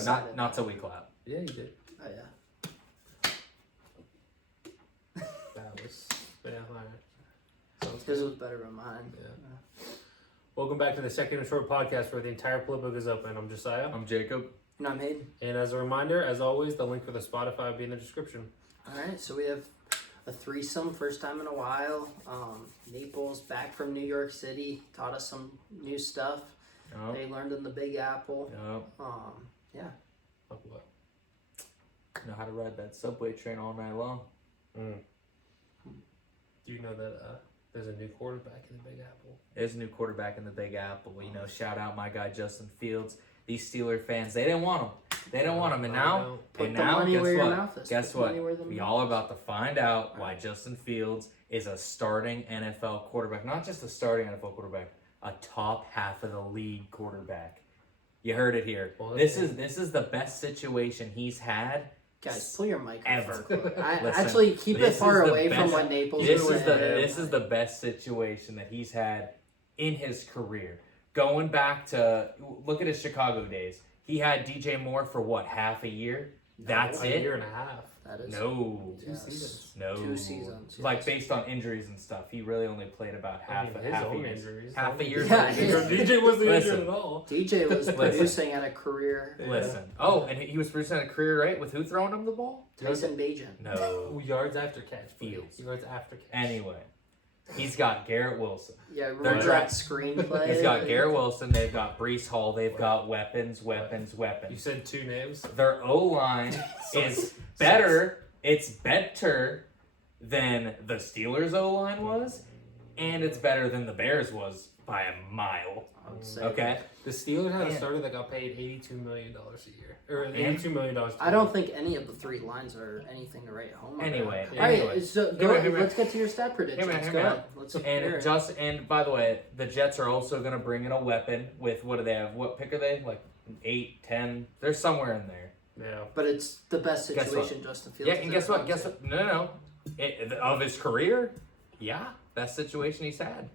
decided not till we clap. Yeah, you did. Oh yeah. That was alright. Sounds His good. was better than mine. Yeah. Welcome back to the Second and Short podcast where the entire playbook is open. I'm Josiah. I'm Jacob. And I'm Hayden. And as a reminder, as always, the link for the Spotify will be in the description. Alright, so we have a threesome, first time in a while. Naples, back from New York City, taught us some new stuff. Oh, They learned in the Big Apple. oh. Yeah. Fuck what? Know how to ride that subway train all night long. Do you know that there's a new quarterback in the Big Apple? There's a new quarterback in the Big Apple. You know, shout out my guy Justin Fields. These Steeler fans, they didn't want him. They didn't want him, and now, Put and the now, money guess where your what? mouth is. Guess Put the what? money where the We mouth all is. about to find out why Justin Fields is a starting NFL quarterback. Not just a starting NFL quarterback, a top half of the league quarterback. You heard it here. Well, This is the best situation he's had. Guys, pull your mic Ever. I Listen, actually keep it this far is the away from best- what Naples This doing. is the best situation that he's had in his career. Going back to look at his Chicago days. He had DJ Moore for what, half a year? That's a it? year and a half. That is No. Two Yes. seasons. No. 2 seasons. Like yes. based on injuries and stuff, he really only played about I half mean, a his half a own year. injuries. Half a year. Yeah, DJ wasn't Listen. injured at all. DJ was producing at a career. Listen. Oh, and he was producing a career, right? With who throwing him the ball? Tyson Bagent. No. Yards after catch. Fields. Yards after catch. Anyway, he's got Garrett Wilson. Yeah, They're remember dra- that screenplay? He's got Garrett Wilson. They've got Brees Hall. They've got weapons. You said two names. Their O line is better. It's better than the Steelers' O line was, and it's better than the Bears was by a mile. I would say. Okay. The Steelers had a Man. starter that got paid $82 million a year. Or $82 million. I don't think any of the three lines are anything to write home about. Anyway, All right, anyway. so Hear me out, go, hear me out. let's get to your stat predictions. Hear me out, Go hear me ahead. Let's hear And it. and by the way, the Jets are also going to bring in a weapon with what do they have? What pick are they? Like 8, 10? They're somewhere in there. Yeah. But it's the best Guess what? situation Justin Fields. Yeah, has and guess ever what? gone Guess to. what? No. Of his career, yeah, best situation he's had.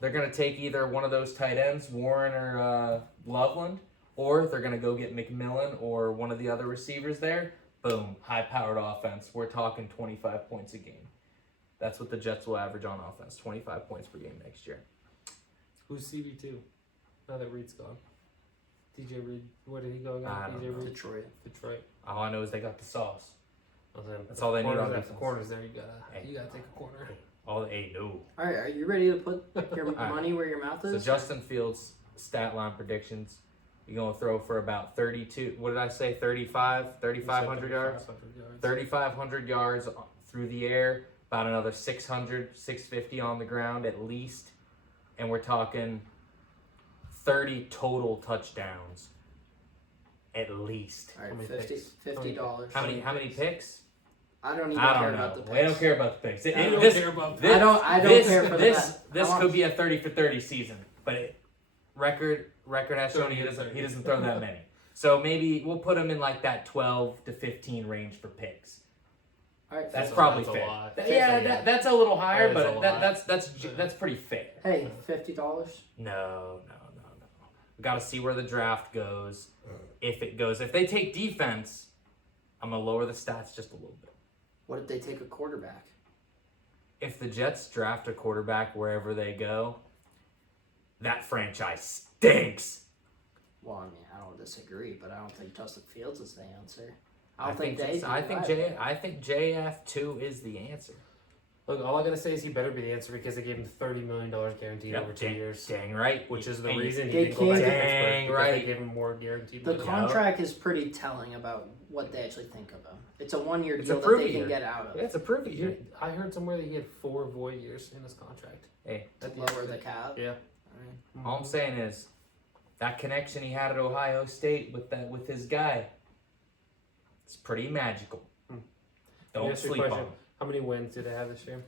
They're going to take either one of those tight ends, Warren or Loveland, or they're going to go get McMillan or one of the other receivers there. Boom, high-powered offense. We're talking 25 points a game. That's what the Jets will average on offense, 25 points per game next year. Who's CB2? Now that Reed's gone. DJ Reed. Where did he go again? I don't DJ know. Reed. Detroit. Detroit. All I know is they got the sauce. Well, then, That's all they need on corners, defense. corners there. You Hey. gotta take a corner. No. All right, are you ready to put your right. money where your mouth So is? Justin Fields stat line predictions. You're going to throw for about 32, what did I say, 3,500 yards? 3,500 yards through the air, about another 600, 650 on the ground at least. And we're talking 30 total touchdowns at least. All How right, many picks? $50. How many picks? I don't even I care don't about the know. picks. We don't care about the picks. I don't This- care about this- I don't this, care for this, that. This I want- could be a 30 for 30 season, but record has shown 30 he for doesn't 30. he doesn't throw that many. So maybe we'll put him in like that 12 to 15 range for picks. All right, That's a- probably that's a fair. lot. That's a little higher, That is but a lot. that's pretty fair. hey, $50. No. We got to see where the draft goes. If they take defense, I'm gonna lower the stats just a little bit. What if they take a quarterback? If the Jets draft a quarterback wherever they go, that franchise stinks. Well, I mean, I don't disagree, but I don't think Justin Fields is the answer. I think they. I think JF2 is the answer. Look, all I gotta say is he better be the answer because they gave him $30 million guaranteed Yep, over 2 years. Dang right. Which is the And reason he they didn't go back to can't- Pittsburgh. Dang Because right. They gave him more guaranteed The money. contract is pretty telling about what they actually think of him. It's a 1-year It's deal a that prove they year. can get out of. Yeah, it's a prove it year. I heard somewhere that he had 4 void years in his contract. Hey, To At the end lower of the it. cap. Yeah. Alright. all I'm saying is that connection he had at Ohio State with his guy. It's pretty magical. Hmm. Don't Here's the sleep on question. him. How many wins do they have this year?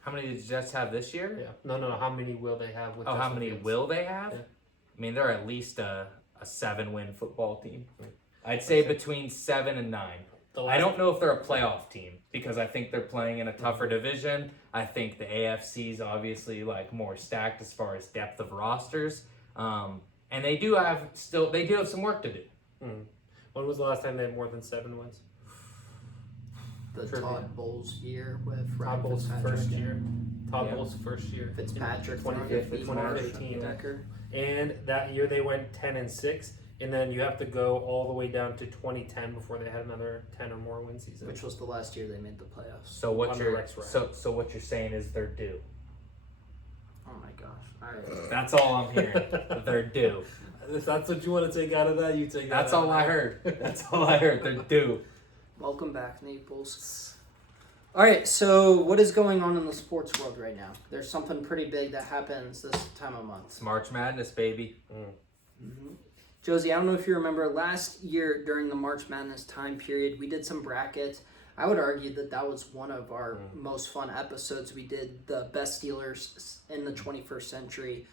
How many did the Jets have this year? Yeah. No. How many will they have with Oh, how Justin many Fields? will they have? Yeah. I mean, they're at least a 7-win football team. I'd say between 7 and 9. The I last- don't know if they're a playoff team because I think they're playing in a tougher division. I think the AFC is obviously like more stacked as far as depth of rosters, and they do have some work to do. When was the last time they had more than 7 wins? The Trivia. Todd Bowles year with Todd Ryan Bowles' Fitzpatrick. first year. Todd Yeah. Bowles' first year. Fitzpatrick, 2015, 2015. Becker. And that year they went 10-6, and then you have to go all the way down to 2010 before they had another 10 or more win season. Which was the last year they made the playoffs. So what Under you're Rex Ryan. so what you're saying is they're due. Oh my gosh. All right. That's all I'm hearing. They're due. If that's what you want to take out of that, you take that. That's out all of I that. heard. That's all I heard. They're due. Welcome back, Naples. All right, so what is going on in the sports world right now? There's something pretty big that happens this time of month. It's March Madness, baby. Josie, I don't know if you remember last year during the March Madness time period, we did some brackets. I would argue that that was one of our most fun episodes. We did the best Steelers in the 21st century.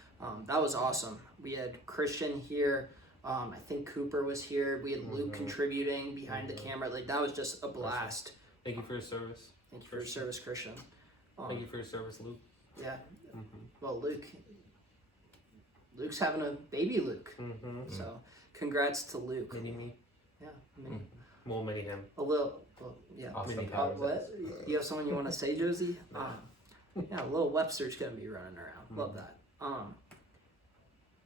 That was awesome. We had Christian here. I think Cooper was here. We had Luke contributing behind the camera. Like, that was just a blast. Thank you for your service. Thank you for your service, Christian. Thank you for your service, Luke. Yeah. Well, Luke's having a baby Luke. So, congrats to Luke. Mini me. Yeah. I mean, Well, mini him. a little, well, yeah. Austin Mini Powers. What? You have someone you want to say, Josie? Yeah, little Webster's gonna be running around. Love that.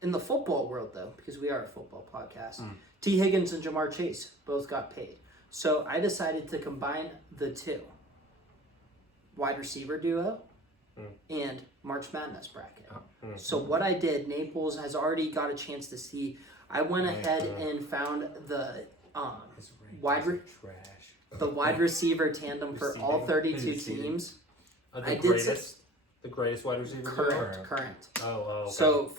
In the football world, though, because we are a football podcast, T. Higgins and Jamar Chase both got paid. So I decided to combine the two, wide receiver duo and March Madness bracket. So what I did, Naples has already got a chance to see. I went ahead and found the wide receiver tandem for all 32 teams. The I did greatest. The greatest wide receiver. Current. Oh, okay. So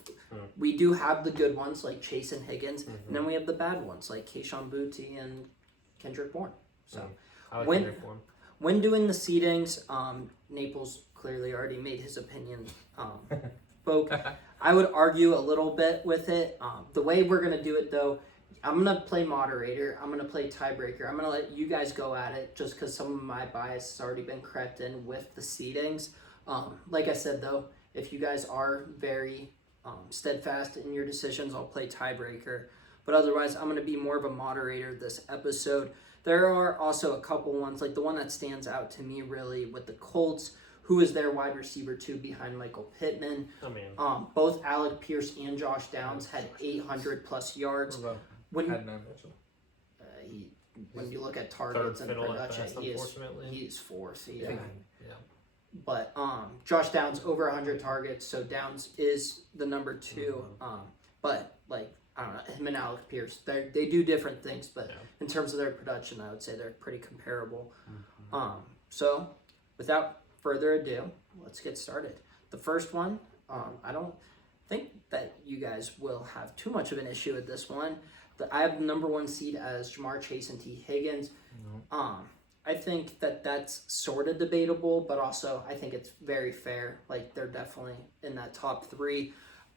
we do have the good ones like Chase and Higgins, and then we have the bad ones like Keyshawn Booty and Kendrick Bourne. So I like when- Kendrick Bourne. when doing the seedings, Naples clearly already made his opinion spoke. I would argue a little bit with it. The way we're gonna do it though, I'm gonna play moderator. I'm gonna play tiebreaker. I'm gonna let you guys go at it just because some of my bias has already been crept in with the seedings. Like I said though, if you guys are very steadfast in your decisions, I'll play tiebreaker. But otherwise, I'm gonna be more of a moderator this episode. There are also a couple ones, like the one that stands out to me really with the Colts, who is their wide receiver 2 behind Michael Pittman. Oh man. Both Alec Pierce and Josh Downs had 800 plus yards. When when you look at targets and fiddle at production, best, he unfortunately. is fourth. Yeah. Yeah. But Josh Downs over 100 targets, so Downs is the number 2. But like I don't know, him and Alec Pierce, they do different things, but in terms of their production, I would say they're pretty comparable. So without further ado, let's get started. The first one, I don't think that you guys will have too much of an issue with this one. I have the number 1 seed as Jamar Chase and T. Higgins. I think that that's sort of debatable, but also I think it's very fair. Like, they're definitely in that top 3.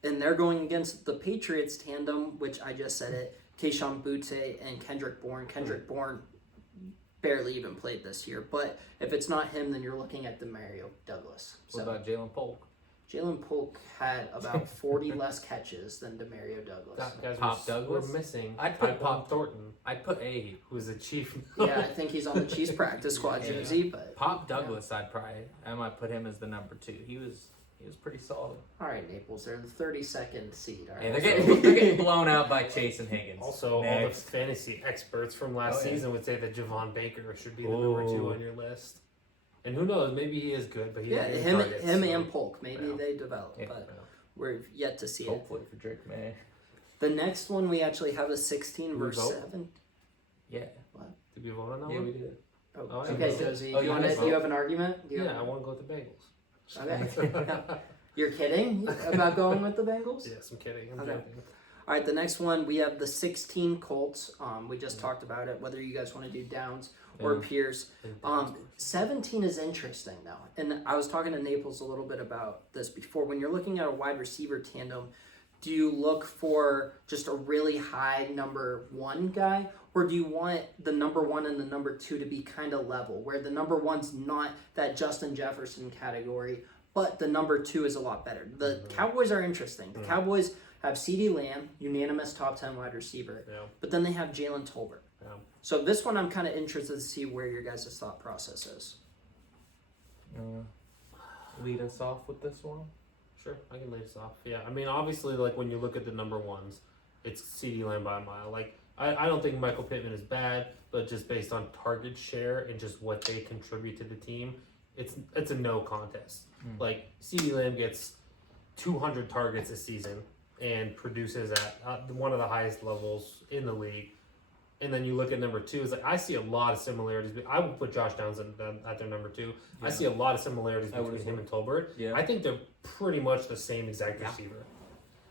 And they're going against the Patriots tandem, which I just said it, Keyshawn Booty and Kendrick Bourne. Kendrick Bourne barely even played this year. But if it's not him, then you're looking at Demario Douglas. What about Jalen Polk? Jalen Polk had about 40 less catches than Demario Douglas. Guys, Pop Douglas? We're missing. I'd put Tyquan Pop Thornton, I'd put a who's a chief. Yeah, I think he's on the Chiefs practice squad, Yeah. Josie. But Pop Douglas. I might put him as the number 2. He was pretty solid. all right, Naples, they're the 32nd seed. All right. Yeah, they're getting blown out by Chase and Higgins. Also, all the Next. fantasy experts from last Oh, yeah. season would say that Javon Baker should be the number 2 Ooh. on your list. And who knows? Maybe he is good, but he Yeah, didn't him, get targets, him so- and Polk. Maybe Yeah. they develop, Yeah. but we're yet to see it. Hopefully for Drake, man. The next one, we actually have a 16 We verse vote? 7. Yeah. Did we vote on that Yeah, one? we did. Oh, Oh, okay, yeah. Josie, Oh, you you want guys to? vote? You have an argument? Do you Yeah, I want to go with the Bengals. Okay. You're kidding about going with the Bengals? Yes, I'm kidding. I'm Okay. joking. All right, the next one, we have the 16 Colts. We just talked about it, whether you guys want to do Downs or Yeah. Pierce. 17 is interesting, though. And I was talking to Naples a little bit about this before. When you're looking at a wide receiver tandem, do you look for just a really high number 1 guy? Or do you want the number 1 and the number 2 to be kind of level, where the number 1's not that Justin Jefferson category, but the number 2 is a lot better? The Cowboys are interesting. The Cowboys have CeeDee Lamb, unanimous top 10 wide receiver, Yeah. but then they have Jalen Tolbert. Yeah. So this one I'm kind of interested to see where your guys' thought process is. Lead us off with this one. Sure, I can lead us off. Yeah, I mean, obviously, like when you look at the number ones, it's CeeDee Lamb by a mile. Like I don't think Michael Pittman is bad, but just based on target share and just what they contribute to the team, it's a no contest. Like CeeDee Lamb gets 200 targets a season and produces at one of the highest levels in the league. And then you look at number two, it's like I see a lot of similarities. I would put Josh Downs at their number two. Yeah. I see a lot of similarities I would between as him well. and Tolbert. Yeah. I think they're pretty much the same exact Yeah. receiver.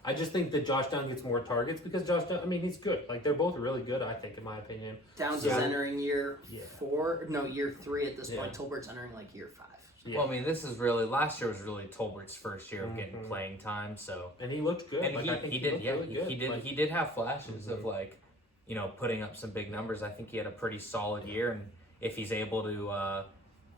I just think that Josh Downs gets more targets because Josh Downs, I mean, he's good. Like, they're both really good, I think, in my opinion. Downs Yeah. is entering year Yeah. year 3 at this Yeah. point. Tolbert's entering like year 5. Yeah. Well, I mean, this is really last year was really Tolbert's first year of getting Mhm. playing time, so And he looked good. and like, I think he did looked yeah really good. he did Like, he did have flashes of Mhm. like, you know, putting up some big numbers. I think he had a pretty solid year, and if he's able to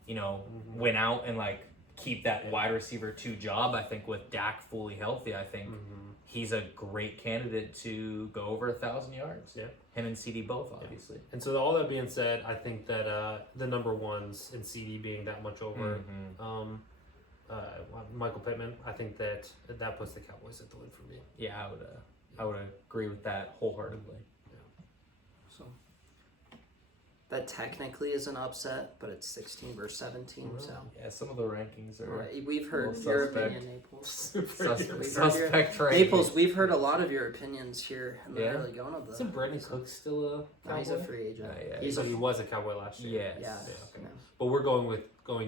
you know, Mhm. win out and like keep that wide receiver 2 job, I think with Dak fully healthy, I think mhm. he's a great candidate to go over 1,000 yards. Yeah. Him and CD both, obviously. And so, all that being said, I think that the number ones and CD being that much over Mhm. Michael Pittman, I think that puts the Cowboys at the lid for me. Yeah, I would agree with that wholeheartedly. So that technically is an upset, but it's 16 versus 17. So Yeah, some of the rankings are right, we've heard little your suspect. opinion, Naples. suspect rankings. Naples, we've heard a lot of your opinions here in the Yeah. early going of the. Isn't Brandon Cook still a No, he's a Cowboy? free agent. Yeah, He's So a he was a Cowboy last year. Yes. yeah. okay. yeah. But we're going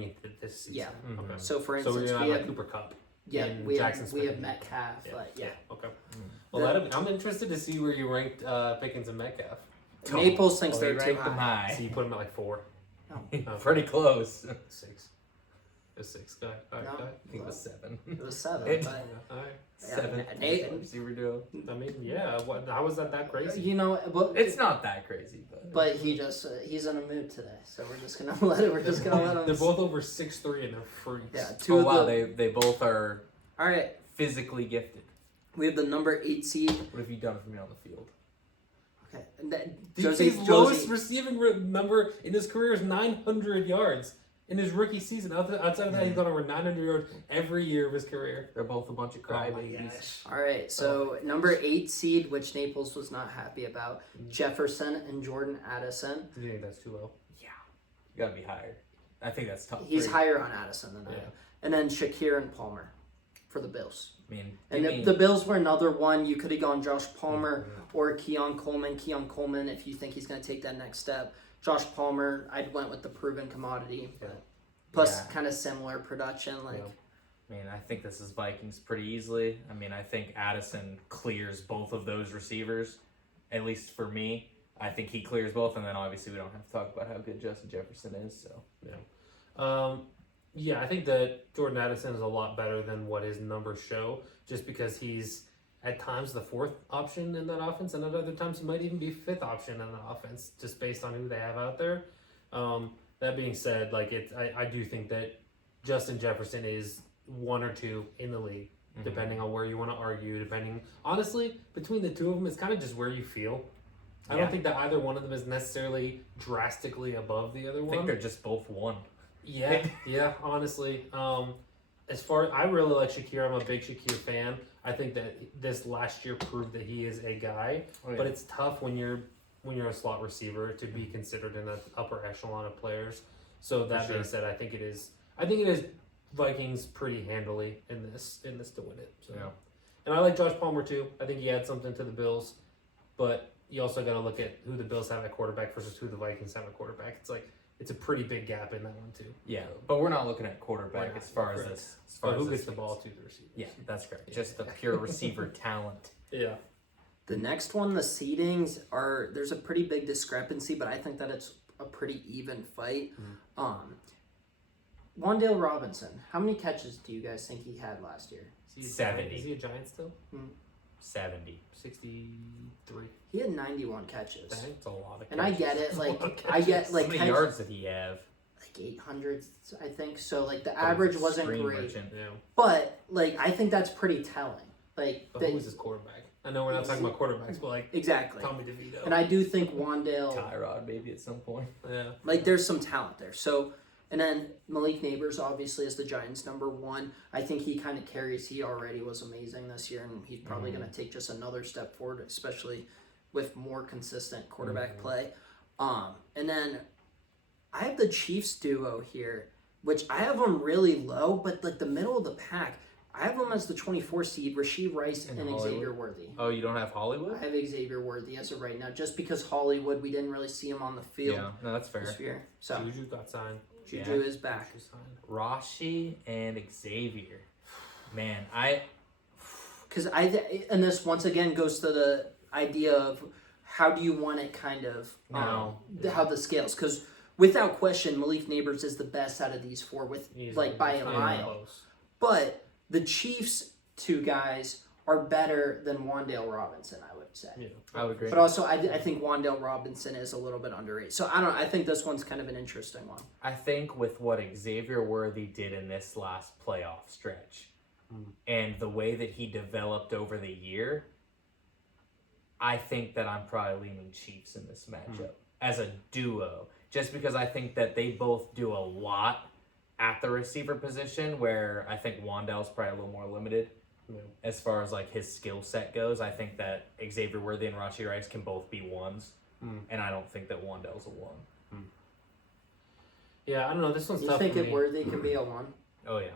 into this season. Yeah. Mhm. Okay. So for So we're instance, gonna we have have Cooper Cup. yeah and we Jackson have we have Smith. Metcalf. Yeah. Okay. Mm. Well, I'm interested to see where you ranked Pickens and Metcalf. Naples thinks Oh, they're you too ranked them high. So you put him at like 4, Pretty close. I 6. It was 6. Go ahead. All right, No. go ahead. think it was 7. It was 7. It- but, All right. 7. Nate- Receiver duo. I mean, yeah. How was that crazy? you know, well, It's not that crazy, but he just he's in a mood today, so we're just gonna let it. We're just gonna let him. They're both over 6'3" and they're freaks. Yeah, two Oh of wow, the. they both are All right, physically gifted. we have the number 8 seed. What have you done for me on the field? Okay, and DK's lowest receiving number in his career is 900 yards in his rookie season. Outside of that, he's gone over 900 yards every year of his career. They're both a bunch of crybabies. All right, so number 8 seed, which Naples was not happy about, Jefferson and Jordan Addison. Do you think that's too low? Yeah, you gotta be higher. I think that's top. He's 3. higher on Addison than I Yeah. am. And then Shakir and Palmer for the Bills. I mean, And give me- the Bills were another one. You could have gone Josh Palmer or Keon Coleman. Keon Coleman, if you think he's going to take that next step. Josh Palmer, I went with the proven commodity. Yeah. Plus, Yeah. kind of similar production. Like, Yeah. I mean, I think this is Vikings pretty easily. I mean, I think Addison clears both of those receivers, at least for me. I think he clears both, and then obviously we don't have to talk about how good Justin Jefferson is. So Yeah, I think that Jordan Addison is a lot better than what his numbers show, just because he's at times the 4th option in that offense, and at other times he might even be 5th option in that offense, just based on who they have out there. That being said, like I do think that Justin Jefferson is 1 or 2 in the league, depending on where you want to argue. Honestly, between the two of them, it's kind of just where you feel. I Yeah. don't think that either one of them is necessarily drastically above the other I one. think they're just both 1. Yeah, honestly. As far I really like Shakir. I'm a big Shakir fan. I think that this last year proved that he is a guy. Oh, yeah. But it's tough when you're a slot receiver to be considered in that upper echelon of players. So that being said, I think it is Vikings pretty handily in this to win it. So. Yeah. And I like Josh Palmer too. I think he adds something to the Bills. But you also got to look at who the Bills have at quarterback versus who the Vikings have at quarterback. It's a pretty big gap in that one too. Yeah, but we're not looking at quarterback We're as far as not. this. As far But as who this gets the goes. ball to the receivers? Yeah, that's correct. Just the pure receiver talent. Yeah. the next one, the seedings are, there's a pretty big discrepancy, but I think that it's a pretty even fight. Wandale Robinson, how many catches do you guys think he had last year? Is he a 70. Giant? Is he a Giant still? 70. 63. He had 91 catches. That's a lot of catches. And I get it, like, That's a lot of I get, catches. like, How many catch- yards did he have? like 800, I think. So, like, the average wasn't Extreme great. merchant. Yeah. But, like, I think that's pretty telling. Like But who's his quarterback? I know we're not talking about quarterbacks, but like exactly. Tommy DeVito. And I do think Wandale, Tyrod maybe at some point. Yeah. like there's some talent there. So, and then Malik Neighbors obviously is the Giants' number one. I think he kind of carries. He already was amazing this year, and he's probably going to take just another step forward, especially with more consistent quarterback play. And then I have the Chiefs duo here, which I have them really low, but like the middle of the pack, I have them as the 24 seed, Rashee Rice and Hollywood? Xavier Worthy. Oh, you don't have Hollywood? I have Xavier Worthy as of right now, just because Hollywood, we didn't really see him on the field Yeah, no, that's fair. this year. So Juju got signed. Juju is back. Juju signed. Rashi and Xavier. Man, Because and this once again goes to the idea of how do you want it kind of how the scales, because without question Malik Neighbors is the best out of these four with He's like by a not even mile. close. But the Chiefs two guys are better than Wandale Robinson, I would say. Yeah. I would agree. But also I think Wandale Robinson is a little bit underrated. So I don't know, I think this one's kind of an interesting one. I think with what Xavier Worthy did in this last playoff stretch and the way that he developed over the year, I think that I'm probably leaning Chiefs in this matchup as a duo. Just because I think that they both do a lot at the receiver position, where I think Wandale's probably a little more limited as far as like his skill set goes. I think that Xavier Worthy and Rashee Rice can both be ones, and I don't think that Wandale's a one. Yeah, I don't know. This one's You tough think for it me. Worthy could be a one? Oh yeah,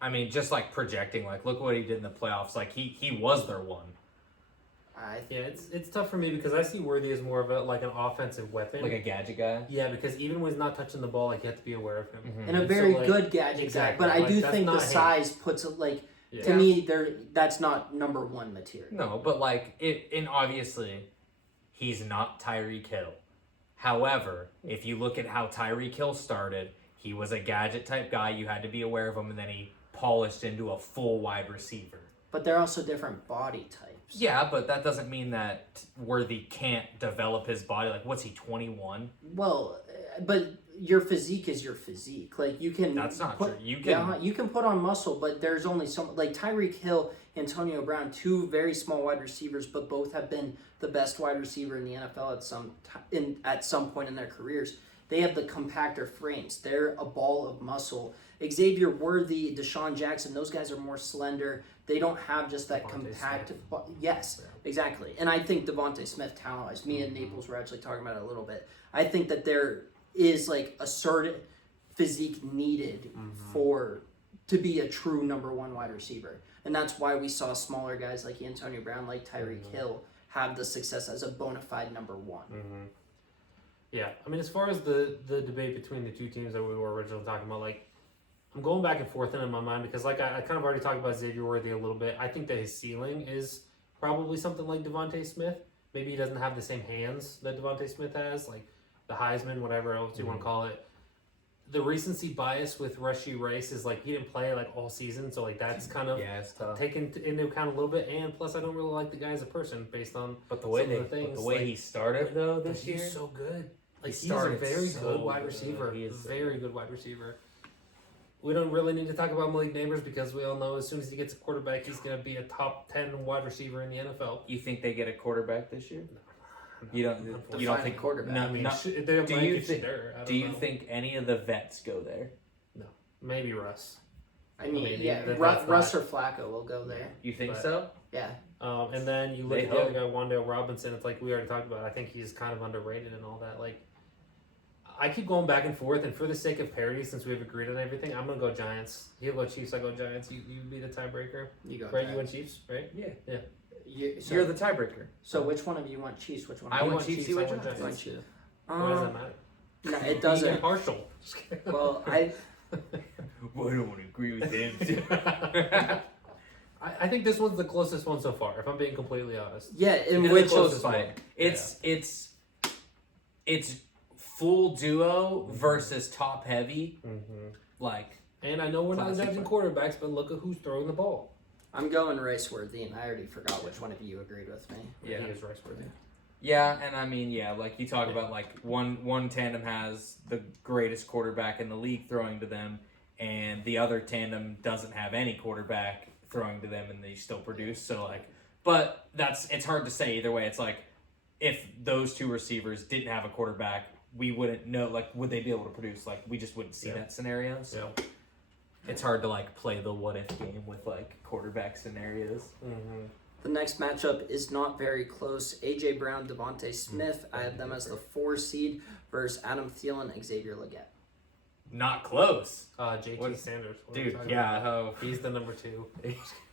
I mean just like projecting, like look what he did in the playoffs. Like he was their one, Yeah, it's tough for me because I see Worthy as more of a like an offensive weapon. like a gadget guy. Yeah, because even when he's not touching the ball, like you have to be aware of him. And a And very so, like, good gadget exactly, guy. But I like, do that's think the not him. size puts it like Yeah. to me that's not number one material. No, but like and obviously he's not Tyreek Hill. However, if you look at how Tyreek Hill started, he was a gadget type guy. You had to be aware of him, and then he polished into a full wide receiver. But they're also different body types. Yeah, but that doesn't mean that Worthy can't develop his body. Like, what's he, 21? Well, but your physique is your physique. Like you can. That's not put, true. You can. Yeah, you can put on muscle, but there's only so like Tyreek Hill, Antonio Brown, two very small wide receivers, but both have been the best wide receiver in the NFL at some point in their careers. They have the compactor frames. They're a ball of muscle. Xavier Worthy, Deshaun Jackson, those guys are more slender. They don't have just that Devontae compact. Smith. Yes, exactly. And I think Devontae Smith talent-wise, me and Naples were actually talking about it a little bit. I think that there is like a certain physique needed to be a true number one wide receiver. And that's why we saw smaller guys like Antonio Brown, like Tyreek Hill, have the success as a bona fide number one. Yeah, I mean, as far as the debate between the two teams that we were originally talking about, like, I'm going back and forth in my mind because, like, I kind of already talked about Xavier Worthy a little bit. I think that his ceiling is probably something like Devontae Smith. Maybe he doesn't have the same hands that Devontae Smith has, like the Heisman, whatever else you want to call it. The recency bias with Rashee Rice is, like, he didn't play, like, all season, so, like, that's kind of Yeah, it's tough. taken into account a little bit. And plus, I don't really like the guy as a person based on But the way some of the things, the way like- he started though But this year, he's so good. Like He he's a started very so good wide good. receiver. He is so Very good wide receiver. We don't really need to talk about Malik Neighbors because we all know as soon as he gets a quarterback, he's going to be a top 10 wide receiver in the NFL. you think they get a quarterback this year? You don't. You don't Define think quarterback. No, I mean, not- they do might you get think? Shedeur. I Do don't you know. think any of the vets go there? No, maybe Russ. I mean, Maybe yeah, that's Russ not- or Flacco will go there. You think But- so? Yeah. And then you look They at the other hope. guy, Wandale Robinson. It's like we already talked about. I think he's kind of underrated and all that. Like, I keep going back and forth, and for the sake of parity, since we've agreed on everything, I'm gonna go Giants. He'll go Chiefs. I go Giants. You be the tiebreaker, You go. right? You Giants. went Chiefs, right? Yeah. So, You're the tiebreaker. so which one of you want Chiefs? Which one? I do you want Chiefs, you I went went Giants. Giants. Um, Why does that matter? No, it Being doesn't. impartial. Well, I Well, I don't want to agree with him. I think this one's the closest one so far. If I'm being completely honest. yeah, in It's which a close closest fight. one. It's full duo versus top heavy. Like And I know we're not Classic judging fight. quarterbacks, but look at who's throwing the ball. I'm going Rice Worthy, and I already forgot which one of you agreed with me. Yeah. He is Rice-worthy. yeah, and I mean like you talk about like one tandem has the greatest quarterback in the league throwing to them, and the other tandem doesn't have any quarterback throwing to them and they still produce. So like, but it's hard to say either way. It's like if those two receivers didn't have a quarterback, we wouldn't know. Like, would they be able to produce? Like, we just wouldn't see that scenario. So it's hard to like play the what if game with like quarterback scenarios. Mm-hmm. The next matchup is not very close. AJ Brown, Devontae Smith. I have them as the 4 seed versus Adam Thielen, Xavier Legette. Not close. JT What- Sanders. What are we Dude, talking yeah. about? Oh. He's the number 2.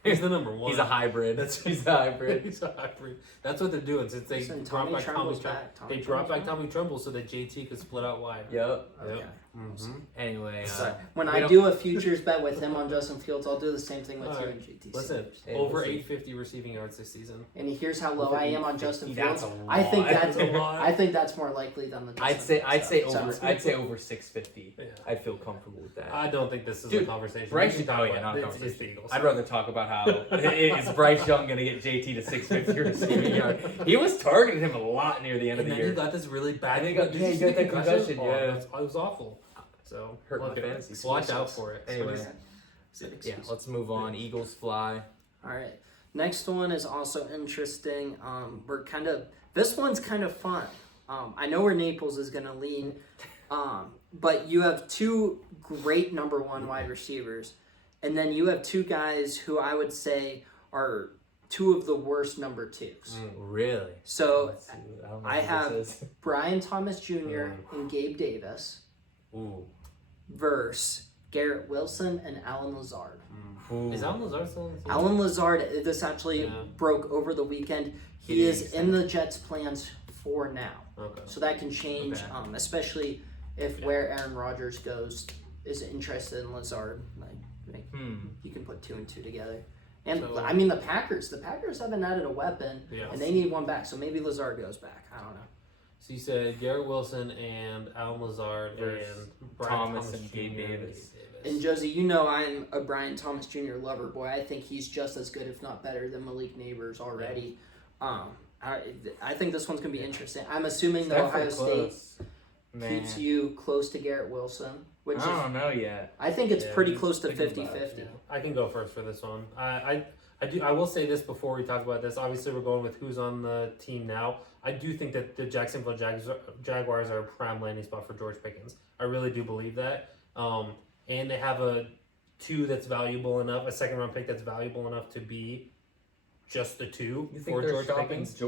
He's the number 1. He's a hybrid. He's a hybrid. He's a hybrid. That's what they're doing since they Listen, brought Tommy back Tremble's Tommy back. Tremble. They brought back Tommy Tremble so that JT could split out wide. Yep. Okay. Yep. Mm-hmm. Anyway, So when we I don't- do a futures bet with him on Justin Fields, I'll do the same thing with you Alright. and GT. Listen, Hey, over listen. 850 receiving yards this season. And here's how low I am on Justin That's Fields. a I think lot. that's That's a lot. I think that's more likely than the. I'd say Fields stuff. I'd say over 650. Yeah. I'd feel comfortable with that. I don't think this is Dude, a conversation. Bryce, We should talk oh yeah, about not it. conversation. It's the Eagles. I'd rather talk about how is Bryce Young going to get JT to 650 receiving yard. He was targeting him a lot near the end And of the then year. you got this really bad. And he got- did yeah, you he see got the that concussion, Oh, yeah. it was awful. So Hurt my look, fantasy watch scores. out for it. Anyway. Yeah. Let's move on. Eagles fly. All right. Next one is also interesting. This one's kind of fun. I know where Naples is going to lean, but you have 2 great number 1 wide receivers, and then you have 2 guys who I would say are 2 of the worst number 2s. Really? So Let's see. I don't know I who this have is. Brian Thomas Jr. and Gabe Davis Ooh. versus Garrett Wilson and Alan Lazard. Ooh. Is Alan Lazard still in the team? Alan Lazard, this actually Yeah. broke over the weekend. He He is is. in the Jets' plans for now. Okay. So that can change, Okay. especially if where Aaron Rodgers goes is interested in Lazard. Like you can put 2 and 2 together. And So- I mean the Packers haven't added a weapon, Yeah. and they need one back. So maybe Lazard goes back. I don't know. So you said Garrett Wilson and Alan Lazard Versus and Brian Thomas Thomas and Jr. Gabe Davis. And Josie, you know I'm a Brian Thomas Jr. lover boy. I think he's just as good, if not better, than Malik Neighbors already. I think this one's gonna be interesting. I'm assuming that Ohio State keeps you close to Garrett Wilson, which I is don't know yet. I think it's Yeah, pretty he's close to thinking about 50-50. Yeah, I can go first for this one. I will say this before we talk about this. Obviously, we're going with who's on the team now. I do think that the Jacksonville Jaguars are a prime landing spot for George Pickens. I really do believe that. And they have a 2 that's valuable enough, a second round pick that's valuable enough to be just the 2 You think for they're George shopping Pickens.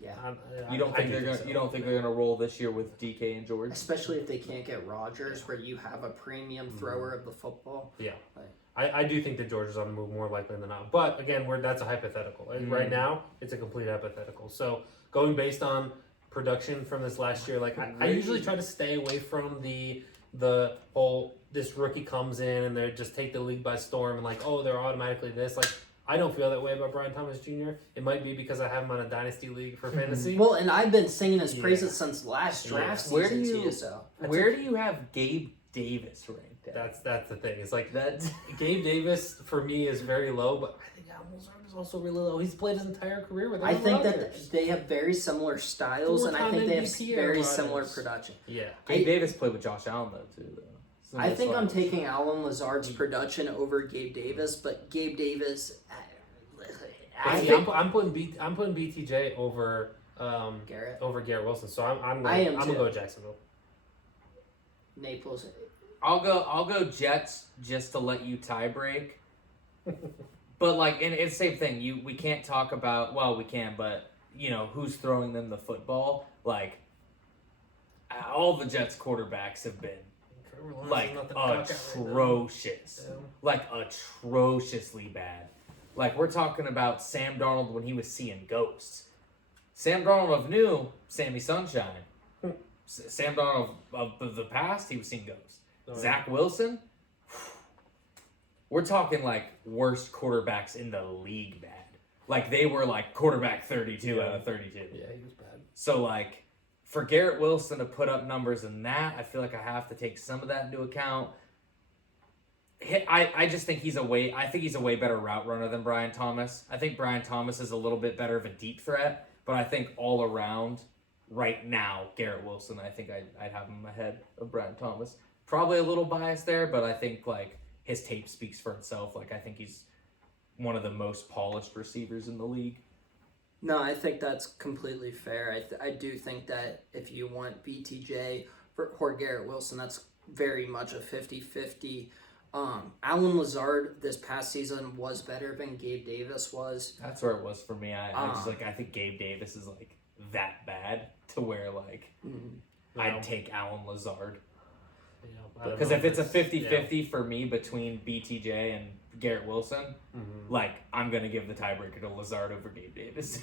Yeah, You don't I think do they're gonna? so. You don't think they're gonna roll this year with DK and George? especially if they can't get Rodgers, where you have a premium thrower of the football. Yeah. Like- I do think that George is on the move more likely than not. But again, that's a hypothetical. Like, Right now, it's a complete hypothetical. So going based on production from this last year, like I usually try to stay away from the whole this rookie comes in and they just take the league by storm and like, oh, they're automatically this. Like I don't feel that way about Brian Thomas Jr. It might be because I have him on a dynasty league for fantasy. Well, and I've been singing his Yeah. praises since last Yeah. draft Where season do to you- you. So Where do you have Gabe Davis ranked at? That's the thing. It's like That Gabe Davis for me is very low, but I think Alan Lazard is also really low. He's played his entire career with. I Aaron think Rodgers. that they have very similar styles, and I Four-time think they have MVP Aaron very similar Rodgers. production. Yeah. Gabe Davis played with Josh Allen though too. Though. So I that's think why- I'm taking Alan Lazard's production over Gabe Davis, but Gabe Davis, I See, think I'm putting BTJ over Garrett, over Garrett Wilson. So I'm I am gonna too. go with Jacksonville. Naples. I'll go Jets just to let you tie break. But like, and it's the same thing. We can't talk about. Well, we can, but you know who's throwing them the football. Like all the Jets quarterbacks have been like atrocious, like atrociously bad. Like we're talking about Sam Darnold when he was seeing ghosts. Sam Darnold of new Sammy Sunshine. Sam Darnold of the past, he was seeing ghosts. Zach Wilson, we're talking like worst quarterbacks in the league bad. Like they were like quarterback 32 out of 32. Yeah, he was bad. So like for Garrett Wilson to put up numbers in that, I feel like I have to take some of that into account. I just think he's a way better route runner than Brian Thomas. I think Brian Thomas is a little bit better of a deep threat, but I think all around right now, Garrett Wilson, I think I'd have him ahead of Brian Thomas. Probably a little biased there, but I think like his tape speaks for itself. Like I think he's one of the most polished receivers in the league. No, I think that's completely fair. I do think that if you want BTJ or Garrett Wilson, that's very much a 50-50. Alan Lazard this past season was better than Gabe Davis was. That's where it was for me. I think Gabe Davis is like that bad to where like I'd take Alan Lazard. Because if it's a 50-50 for me between BTJ and Garrett Wilson, like I'm gonna give the tiebreaker to Lazard over Gabe Davis.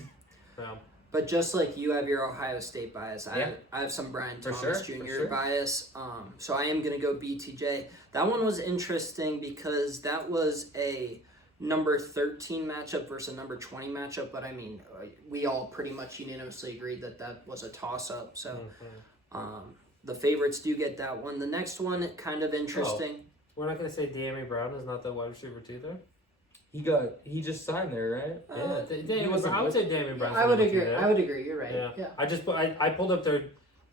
But just like you have your Ohio State bias, Yeah. I have some Brian For Thomas sure, Jr. for sure. bias. So I am gonna go BTJ. That one was interesting because that was a number 13 matchup versus a number 20 matchup. But I mean, we all pretty much unanimously agreed that that was a toss up. So the favorites do get that one. The next one, kind of interesting. We're not gonna say De'Ami Brown is not the wide receiver too, there. He just signed there, right? I would say De'Ami Brown. I would agree. I would agree. You're right. Yeah. Yeah. I pulled up their.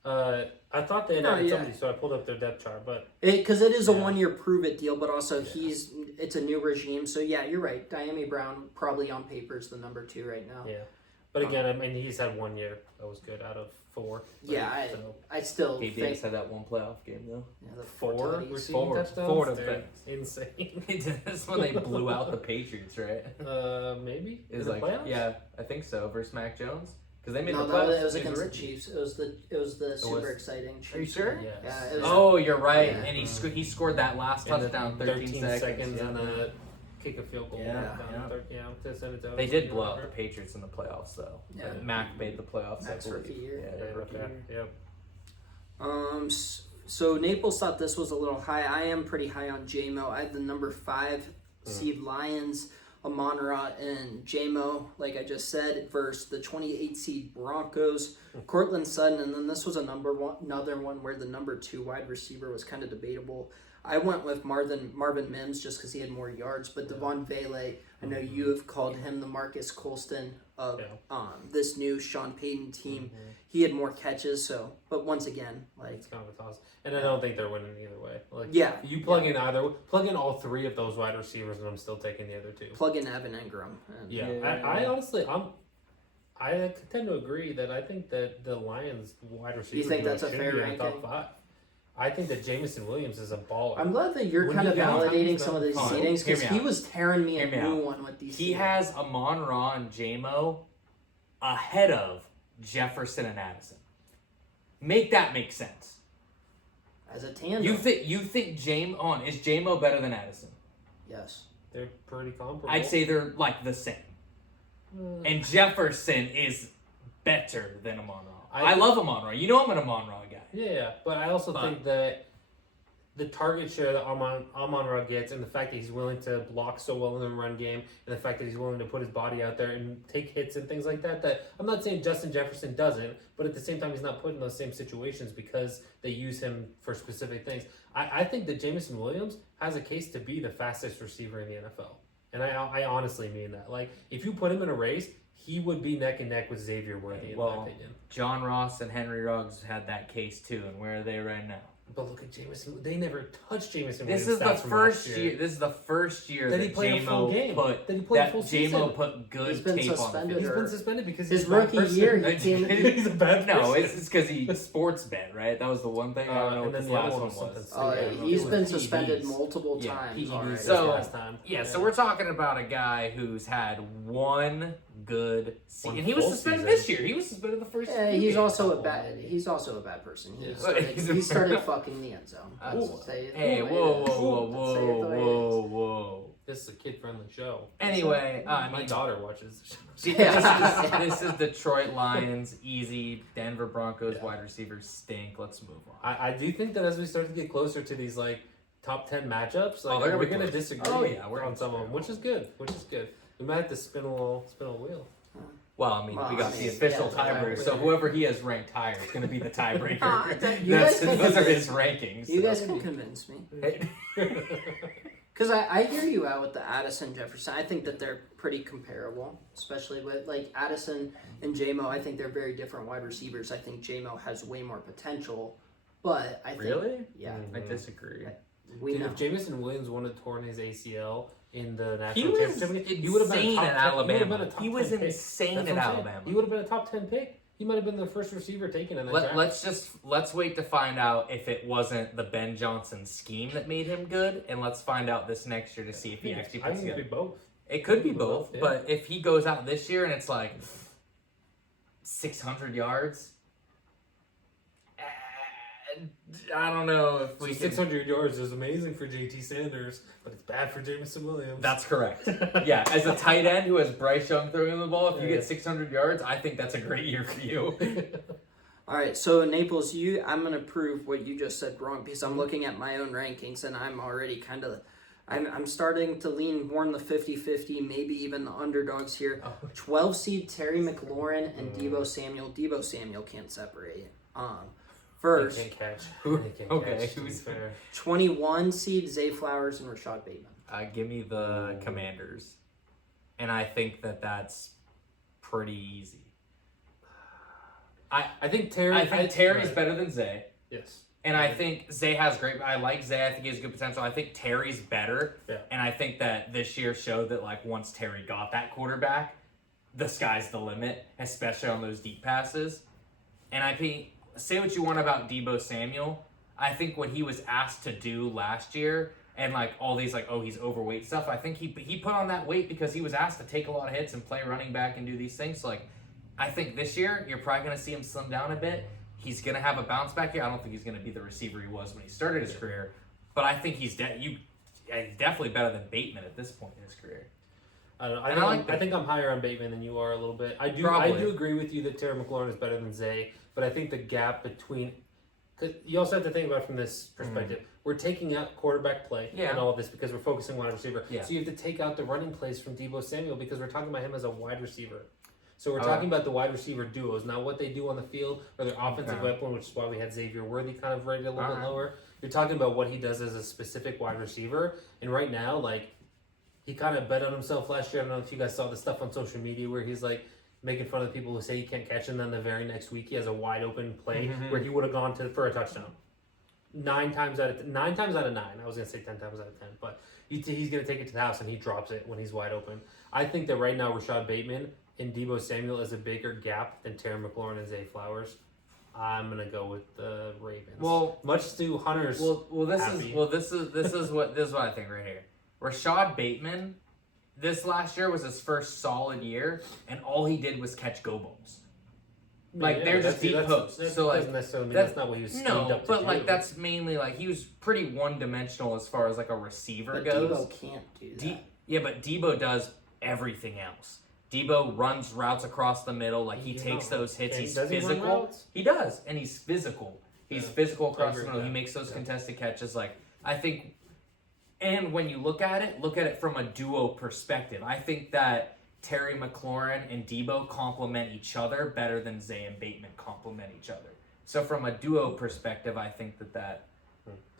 I thought they had added yeah. somebody, so I pulled up their depth chart. But Because it is a Yeah. 1-year prove it deal, but also it's a new regime. So yeah, you're right. Diami Brown probably on paper is the number 2 right now. yeah, but again, I mean, he's had 1 year that was good out of 4. Yeah, right? So I still Gabe think Davis had that one playoff game though. yeah, the 4 tutties. receiving Four. touchdowns. Four of They're them. insane. That's when they blew out the Patriots, right? Maybe It was in like the playoffs. yeah, I think so versus Mac Jones because they made No, the that playoffs. was, it was They against the were- Chiefs. It was the super exciting Chiefs. Are you sure? Yes. Yeah, it was- Oh, you're right. Yeah. And he scored that last And touchdown, then 13 seconds. and then kick a field goal. Yeah, To send it to They did blow out the Patriots in the playoffs, though. Yeah. Mac made the playoffs. Mac's I believe. rookie year. Yeah, rookie year. Yep. So Naples thought this was a little high. I am pretty high on JMO. I had the number 5 seed Lions, Amon-Ra, and JMO, like I just said, versus the 28 seed Broncos, Cortland Sutton, and then this was another one where the number 2 wide receiver was kind of debatable. I went with Marvin Mims just because he had more yards, but Devon Vele, I know you have called him the Marcus Colston of this new Sean Payton team. He had more catches, but once again, like It's kind of a toss, and I don't think they're winning either way. Like, yeah, you plug in all 3 of those wide receivers, and I'm still taking the other 2. plug in Evan Ingram. And Yeah, I honestly, I tend to agree that I think that the Lions wide receivers. think that's a should fair be in the top ranking? 5. I think that Jamison Williams is a baller. I'm glad that you're When kind you of get on validating top some of these of that- seedings because Hear me he out. was tearing me a Hear me new out. one with these. He seedings. has Amon-Ra and JMO ahead of Jefferson and Addison. Make that make sense. as a tandem. You think is JMO better than Addison? Yes. They're pretty comparable. I'd say they're like the same. And Jefferson is better than Amon-Ra. I love Amon-Ra. You know I'm an Amon-Ra guy. Yeah, but I also think that the target share that Amon-Ra gets, and the fact that he's willing to block so well in the run game, and the fact that he's willing to put his body out there and take hits and things like that, that I'm not saying Justin Jefferson doesn't, but at the same time he's not put in those same situations because they use him for specific things. I think that Jamison Williams has a case to be the fastest receiver in the NFL. And I honestly mean that. Like, if you put him in a race, he would be neck and neck with Xavier Worthy, in my opinion. John Ross and Henry Ruggs had that case too, and where are they right now? But look at Jameson. They never touched Jameson. This Williams is the stats from first last year. This is the first year That that he played a full game. put That he played a that full season. JMO put good He's been tape on the suspended field. He's been suspended because His he's a bad rookie person. year, he came in. He's a bad person. No, it's because he sports bet, right? That was the one thing. I don't know and what then this the other last one one was was. something Oh, stupid. he's It was been PEDs. suspended multiple Yeah, times PEDs already. So- last time. Yeah, so we're talking about a guy who's had one good season. One And he was full suspended season. this year. He was suspended the first Yeah, few he's games. also a bad person. He Yeah. started fucking the end zone. Ooh. Say it Hey, the way whoa, it is. whoa, Say it whoa, the way it whoa, whoa. This is a kid-friendly show. Anyway, I My mean, daughter watches the show. see, this is Detroit Lions, easy. Denver Broncos wide receivers stink. Let's move on. I do think that as we start to get closer to these like top 10 matchups, like they're gonna we're be gonna close. disagree Oh, yeah, we're on gonna some of them, which is good. We might have to spin a wheel. Well, I mean, Well, we got I the mean, official yeah, tiebreaker, so yeah. whoever he has ranked higher is going to be the tiebreaker. You guys can- Those are his rankings. You so. guys can convince me. Hey. Because I hear you out with the Addison Jefferson. I think that they're pretty comparable, especially with like Addison and JMO. I think they're very different wide receivers. I think JMO has way more potential, but I think Really? yeah, I disagree. we Dude, know. if Jamison Williams wouldn't have torn his ACL in the He national was championship. He would have been a insane top at 10 Alabama. top He was 10 pick. insane That's at what I'm saying. Alabama. He would have been a top 10 pick. He might have been the first receiver taken in that draft. Let's wait to find out if it wasn't the Ben Johnson scheme that made him good, and let's find out this next year to see if he actually I puts think it'd together. be both. It could be both, Yeah. but if he goes out this year and it's like 600 yards, I don't know if we can. 600 yards is amazing for JT Sanders, but it's bad for Jameson Williams. That's correct. Yeah, as a tight end who has Bryce Young throwing the ball, if you Yeah. get 600 yards, I think that's a great year for you. All right, so Naples, I'm gonna prove what you just said wrong because I'm looking at my own rankings and I'm already I'm starting to lean more in the 50-50, maybe even the underdogs here. 12 seed Terry McLaurin and Debo Samuel. Debo Samuel can't separate. First, He can't catch. Who- He can't okay, catch, to be who's- fair. 21 21 seed Zay Flowers and Rashad Bateman. Give me the Commanders, and I think that's pretty easy. I think Terry. I think Terry's right. better than Zay. Yes. And I think Zay has great. I like Zay. I think he has good potential. I think Terry's better. Yeah. And I think that this year showed that like once Terry got that quarterback, the sky's the limit, especially on those deep passes. And I think say what you want about Debo Samuel. I think what he was asked to do last year and like all these like he's overweight stuff. I think he put on that weight because he was asked to take a lot of hits and play running back and do these things. So like I think this year you're probably going to see him slim down a bit. He's going to have a bounce back here. I don't think he's going to be the receiver he was when he started his career, but I think he's definitely better than Bateman at this point in his career. I don't know. And I like I think I'm higher on Bateman than you are a little bit. I do Probably. agree with you that Terry McLaurin is better than Zay, but I think the gap between, because you also have to think about it from this perspective. We're taking out quarterback play Yeah. and all of this because we're focusing on wide receiver. Yeah. So you have to take out the running plays from Debo Samuel because we're talking about him as a wide receiver. So we're Oh. talking about the wide receiver duos, not what they do on the field or their offensive Okay. weapon, which is why we had Xavier Worthy kind of rated a little bit Alright. lower. You're talking about what he does as a specific wide receiver, and right now, like, he kind of bet on himself last year. I don't know if you guys saw the stuff on social media where he's like making fun of the people who say he can't catch, and then the very next week he has a wide open play where he would have gone for a touchdown. 9 times out of 9. I was gonna say 10 times out of 10, but he's gonna take it to the house and he drops it when he's wide open. I think that right now Rashad Bateman and Debo Samuel is a bigger gap than Terry McLaurin and Zay Flowers. I'm gonna go with the Ravens. Well, much to Hunter's. this is what I think right here. Rashad Bateman, this last year was his first solid year, and all he did was catch go balls. Like they're just deep posts. So like doesn't necessarily mean that's- that's not what he was schemed no, up to but do. like that's mainly like he was pretty one dimensional as far as like a receiver But goes. Debo can't do that. Yeah, but Debo does everything else. Debo runs routes across the middle, like he You takes know, those hits. and He's does he run physical. routes? He does, and he's physical. He's Yeah. physical I across agree the with middle. He that. makes those Yeah. contested catches. Like I think, and when you look at it from a duo perspective. I think that Terry McLaurin and Debo complement each other better than Zay and Bateman complement each other. So from a duo perspective, I think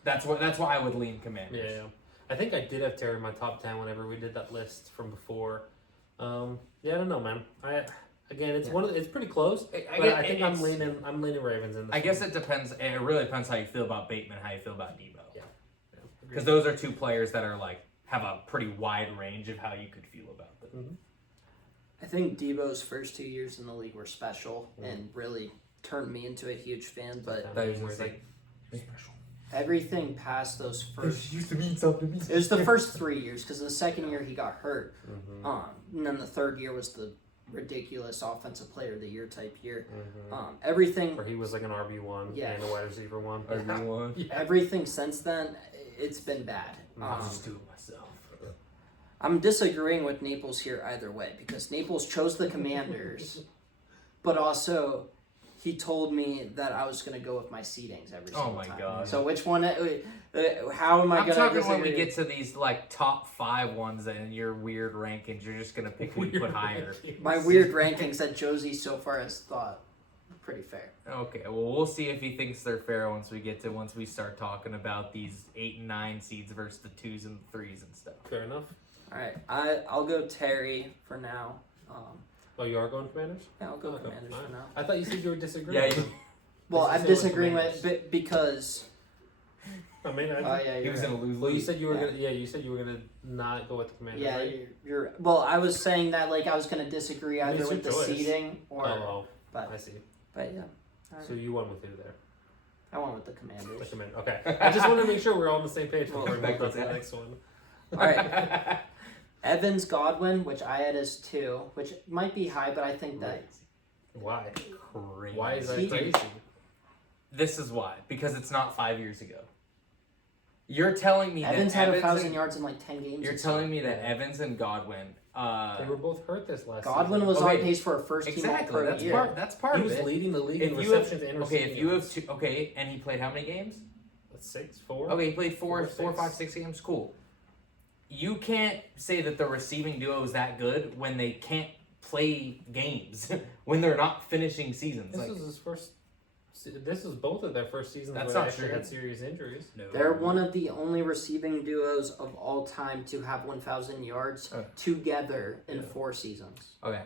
that's why I would lean Commanders. Yeah. I think I did have Terry in my top 10 whenever we did that list from before. Yeah, I don't know, man. It's pretty close. But I think I'm leaning Ravens in this. I guess it depends. It really depends how you feel about Bateman, how you feel about Debo. Yeah. Because those are two players that are like have a pretty wide range of how you could feel about them. I think Debo's first 2 years in the league were special and really turned me into a huge fan. But That was Where just it's like everything past those first, used to mean something to me. it was the first 3 years because the second year he got hurt. Mhm. And then the third year was the ridiculous offensive player of the year type year. Mhm. Everything, Where he was like an RB1 Yeah. and a wide receiver 1. Everyone. everything since then, it's been bad. I'll just do it myself. I'm disagreeing with Naples here either way because Naples chose the Commanders, but also he told me that I was going to go with my seedings every single Oh my time. God. So which one? How am I I'm going talking to when we get to these like top 5 ones and your weird rankings, you're just gonna pick who you put higher. my weird rankings that Josie so far has thought pretty fair. Okay, well we'll see if he thinks they're fair once we start talking about these 8 and 9 seeds versus the 2s and 3s and stuff. Fair enough. All right, I'll go Terry for now. Oh, you are going Commanders? Yeah, I'll go Okay, Commanders alright. for now. I thought you said you were disagreeing. Yeah, with him. Well, This I'm is still disagreeing Commanders. with because I mean, yeah, He was right. in a lose. well, you said you were Yeah. gonna. Yeah, you said you were gonna not go with the Commanders. Yeah, right? you're. Well, I was saying that like I was gonna disagree I mean, either it's with the your choice. seeding or, Oh, but I see. yeah. All right. So you won with who there? I went with the The Commanders. Commander. Okay. I just want to make sure we're all on the same page before we Well, move on to the that- next one. All right. Evans Godwin, which I had as 2, which might be high, but I think that Why? Crazy. Why is that He- crazy? This is why. Because it's not 5 years ago. You're telling me Evans that had Evans 1,000 and, yards in like 10 games. You're this telling year. me that Evans and Godwin. They were both hurt this last Godwin season. was Okay. on pace for a first team Exactly. All-Pro That's year. part. That's part He of was it. leading the league in If you have receptions and okay, receiving if you have yards. 2, okay, and he played how many games? 6, 4. Okay, he played four, 4, 5, 6 games. Cool. You can't say that the receiving duo is that good when they can't play games when they're not finishing seasons. This Like, was his first. This was both of their first seasons That's where not they actually true. had serious injuries. no. They're one of the only receiving duos of all time to have 1,000 yards Okay. together in Yeah. 4 seasons. Okay.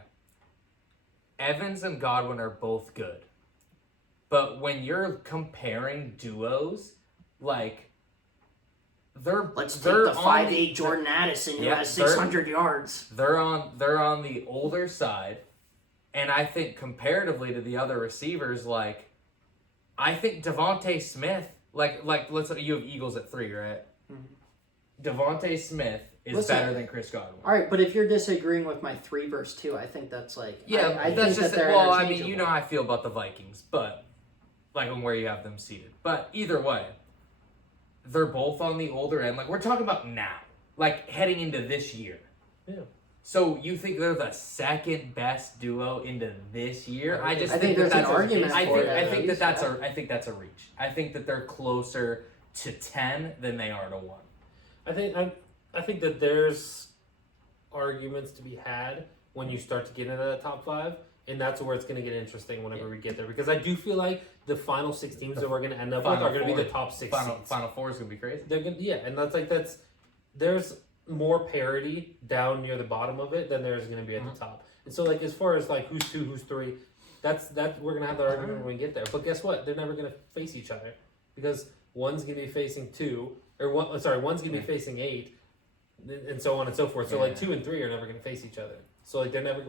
Evans and Godwin are both good. But when you're comparing duos, like they're Let's take they're the on 5'8" Jordan Addison who Yeah, has 600 yards. they're on the older side, and I think comparatively to the other receivers, like I think Devontae Smith, like let's you have Eagles at 3, right? Devontae Smith is Listen, better than Chris Godwin. All right, but if you're disagreeing with my 3 versus 2, I think that's like Yeah, I that's think just that they're well. I mean, interchangeable. you know how I feel about the Vikings, but like on where you have them seated. But either way, they're both on the older end. Like we're talking about now, like heading into this year. Yeah. So you think they're the second best duo into this year? I just I think that there's an that's argument I for think it, I at think least, that's yeah. I think that's a reach. I think that they're closer to 10 than they are to 1. I think that there's arguments to be had when you start to get into that top 5, and that's where it's going to get interesting whenever we get there. Because I do feel like the final 6 teams that we're going to end up with Final are going to be four. the top 6 Final seeds. Final Four is gonna be crazy. They're gonna, yeah, and that's there's more parity down near the bottom of it than there's going to be at the top. And so like as far as like who's 2, who's 3, that we're going to have the argument when we get there. But guess what? They're never going to face each other because one's going to be facing 2 or one's going to be facing 8 and so on and so forth. So like 2 and 3 are never going to face each other. So like we're never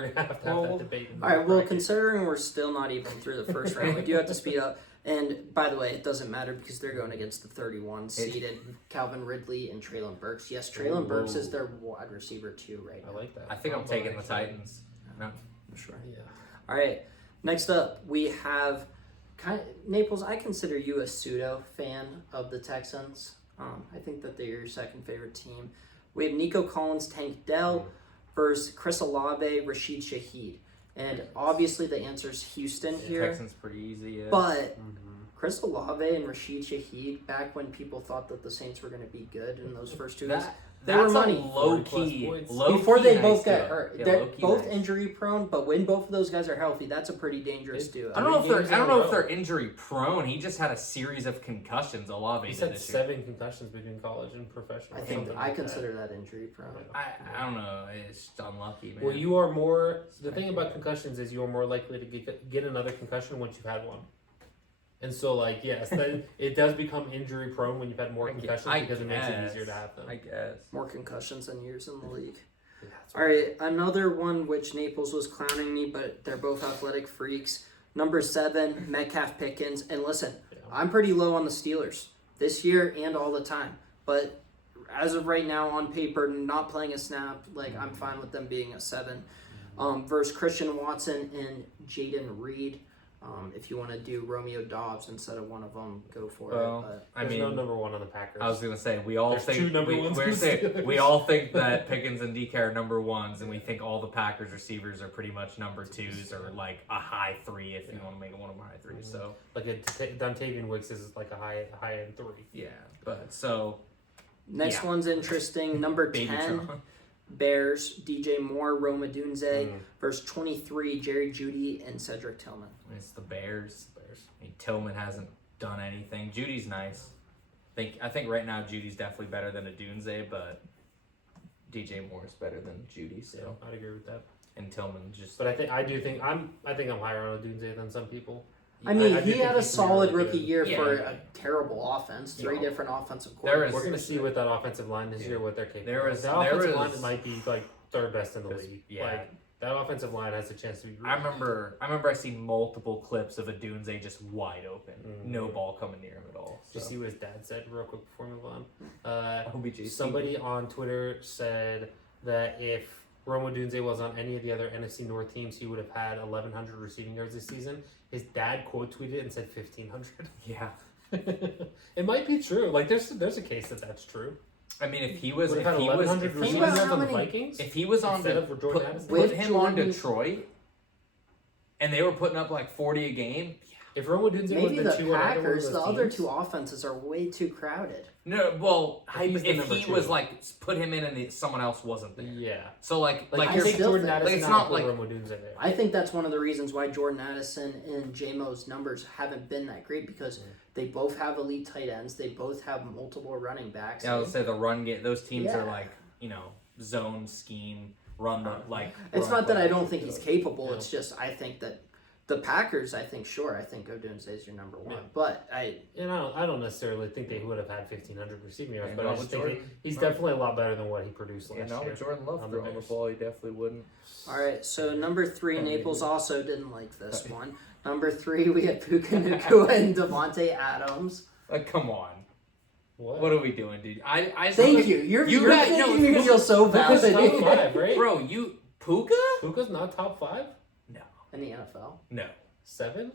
going to have that debate. All right, well, considering we're still not even through the first round, we do have to speed up. And by the way, it doesn't matter because they're going against the 31 seeded Calvin Ridley and Traylon Burks. Yes, Traylon Burks is their wide receiver 2 right I now. like that. I think I'm combo, taking the actually. Titans. No, For sure. Yeah. All right, next up we have Naples. I consider you a pseudo fan of the Texans. I think that they're your second favorite team. We have Nico Collins, Tank Dell versus Chris Olave, Rashid Shaheed. And obviously the answer is Houston here. Texans pretty easy. Yeah. But Chris Olave and Rashid Shaheed, back when people thought that the Saints were going to be good in those first 2 years, they were that's money. a low 40 plus key. points. Before they nice both got duo. hurt. Yeah, They're low-key both nice. injury prone, but when both of those guys are healthy, that's a pretty dangerous duo. I don't know if games they're. I in don't a know if row? they're injury prone. He just had a series of concussions. Olave He's did had this year. 7 concussions between college and professional. I think something I like that. consider that injury prone. I don't know. It's just unlucky, man. Well, you are more. The thing about concussions is you are more likely to get another concussion once you've had one. And so, like, yes, then it does become injury prone when you've had more concussions because it makes it easier to have them. I guess. More concussions than years in the league. Yeah, that's All right, another one which Naples was clowning me, but they're both athletic freaks. Number 7, Metcalf Pickens. And listen, Yeah. I'm pretty low on the Steelers this year and all the time. But as of right now, on paper, not playing a snap, like I'm fine with them being a 7. Versus Christian Watson and Jaden Reed. If you want to do Romeo Dobbs instead of one of them, go for Well, it. But I There's mean, no number 1 on the Packers. I was gonna say we all There's think 2 number ones we're on the saying, Steelers. we all think that Pickens and DK are number 1s, and we think all the Packers receivers are pretty much number 2s or like a high 3 if you want to make it one of them high 3s. So like Dontavian Wicks is like a high end 3. yeah, but so next Yeah. one's interesting. Number Baby 10. Tron. Bears, DJ Moore, Roma Dunze, Mm. versus 23, Jerry Judy and Cedric Tillman. It's the Bears. I mean, Tillman hasn't done anything. Judy's nice. I think right now Judy's definitely better than a Dunze, but DJ Moore is better than Judy. So So I'd agree with that. and Tillman just But I think I'm higher on Odunze than some people. I mean, do he think had a he's solid really rookie good. year Yeah. for a terrible offense. Three Yeah. different offensive There coordinators. is- We're going to see with that offensive line this Yeah. year what they're capable There of. was- That there offensive was- line might be like third best in the 'Cause- league. yeah. Like, that offensive line has a chance to be really I remember I seen multiple clips of Adunze just wide open, no ball coming near him at all. Did you So. see what his dad said real quick before we move on? OBJ Somebody on Twitter said that if Rome Odunze was on any of the other NFC North teams, he would have had 1,100 receiving yards this season. His dad quote tweeted and said 1,500. Yeah, It might be true. Like there's a case that that's true. I mean, if he was Would have had 1,100 if receiving he was- yards was on the how many- Vikings. if he was on Instead the, of Jordan put, Addison? put With him on Jordan- Detroit, and they were putting up like 40 a game. If Rome Odunze Maybe was the the two on either one of Packers, those the other teams- two offenses are way too crowded. No, well, If he's the if number he two. was like put him in and someone else wasn't there. Yeah. So like Like, I you take still Jordan think- Addison it's out not and put like- Rome Odunze there. I think that's one of the reasons why Jordan Addison and JMO's numbers haven't been that great because they both have elite tight ends. They both have multiple running backs. Yeah, I would say the run game. Those teams are Yeah. like zone scheme, run the like. It's run not that I play. don't think he's capable. Yeah. It's just I think that the Packers. I think Odunze is your number one, Yeah. but And I don't necessarily think they would have had 1,500 receiving yards, Yeah, but no, I just with think Jordan- he's no. definitely a lot better than what he produced last Yeah, no, year. with Jordan Love on the throwing the Bears. ball, he definitely wouldn't. all right. So number three, Oh, Naples maybe. also didn't like this one. Number three, we had Puka Nacua and Devontae Adams. Like, come on, What? what are we doing, dude? I Thank you. You're You you're got- no, making me because- feel so Puka's top validated five, right? bro. You Puka? Puka's not top 5? No, in the NFL. no. 7?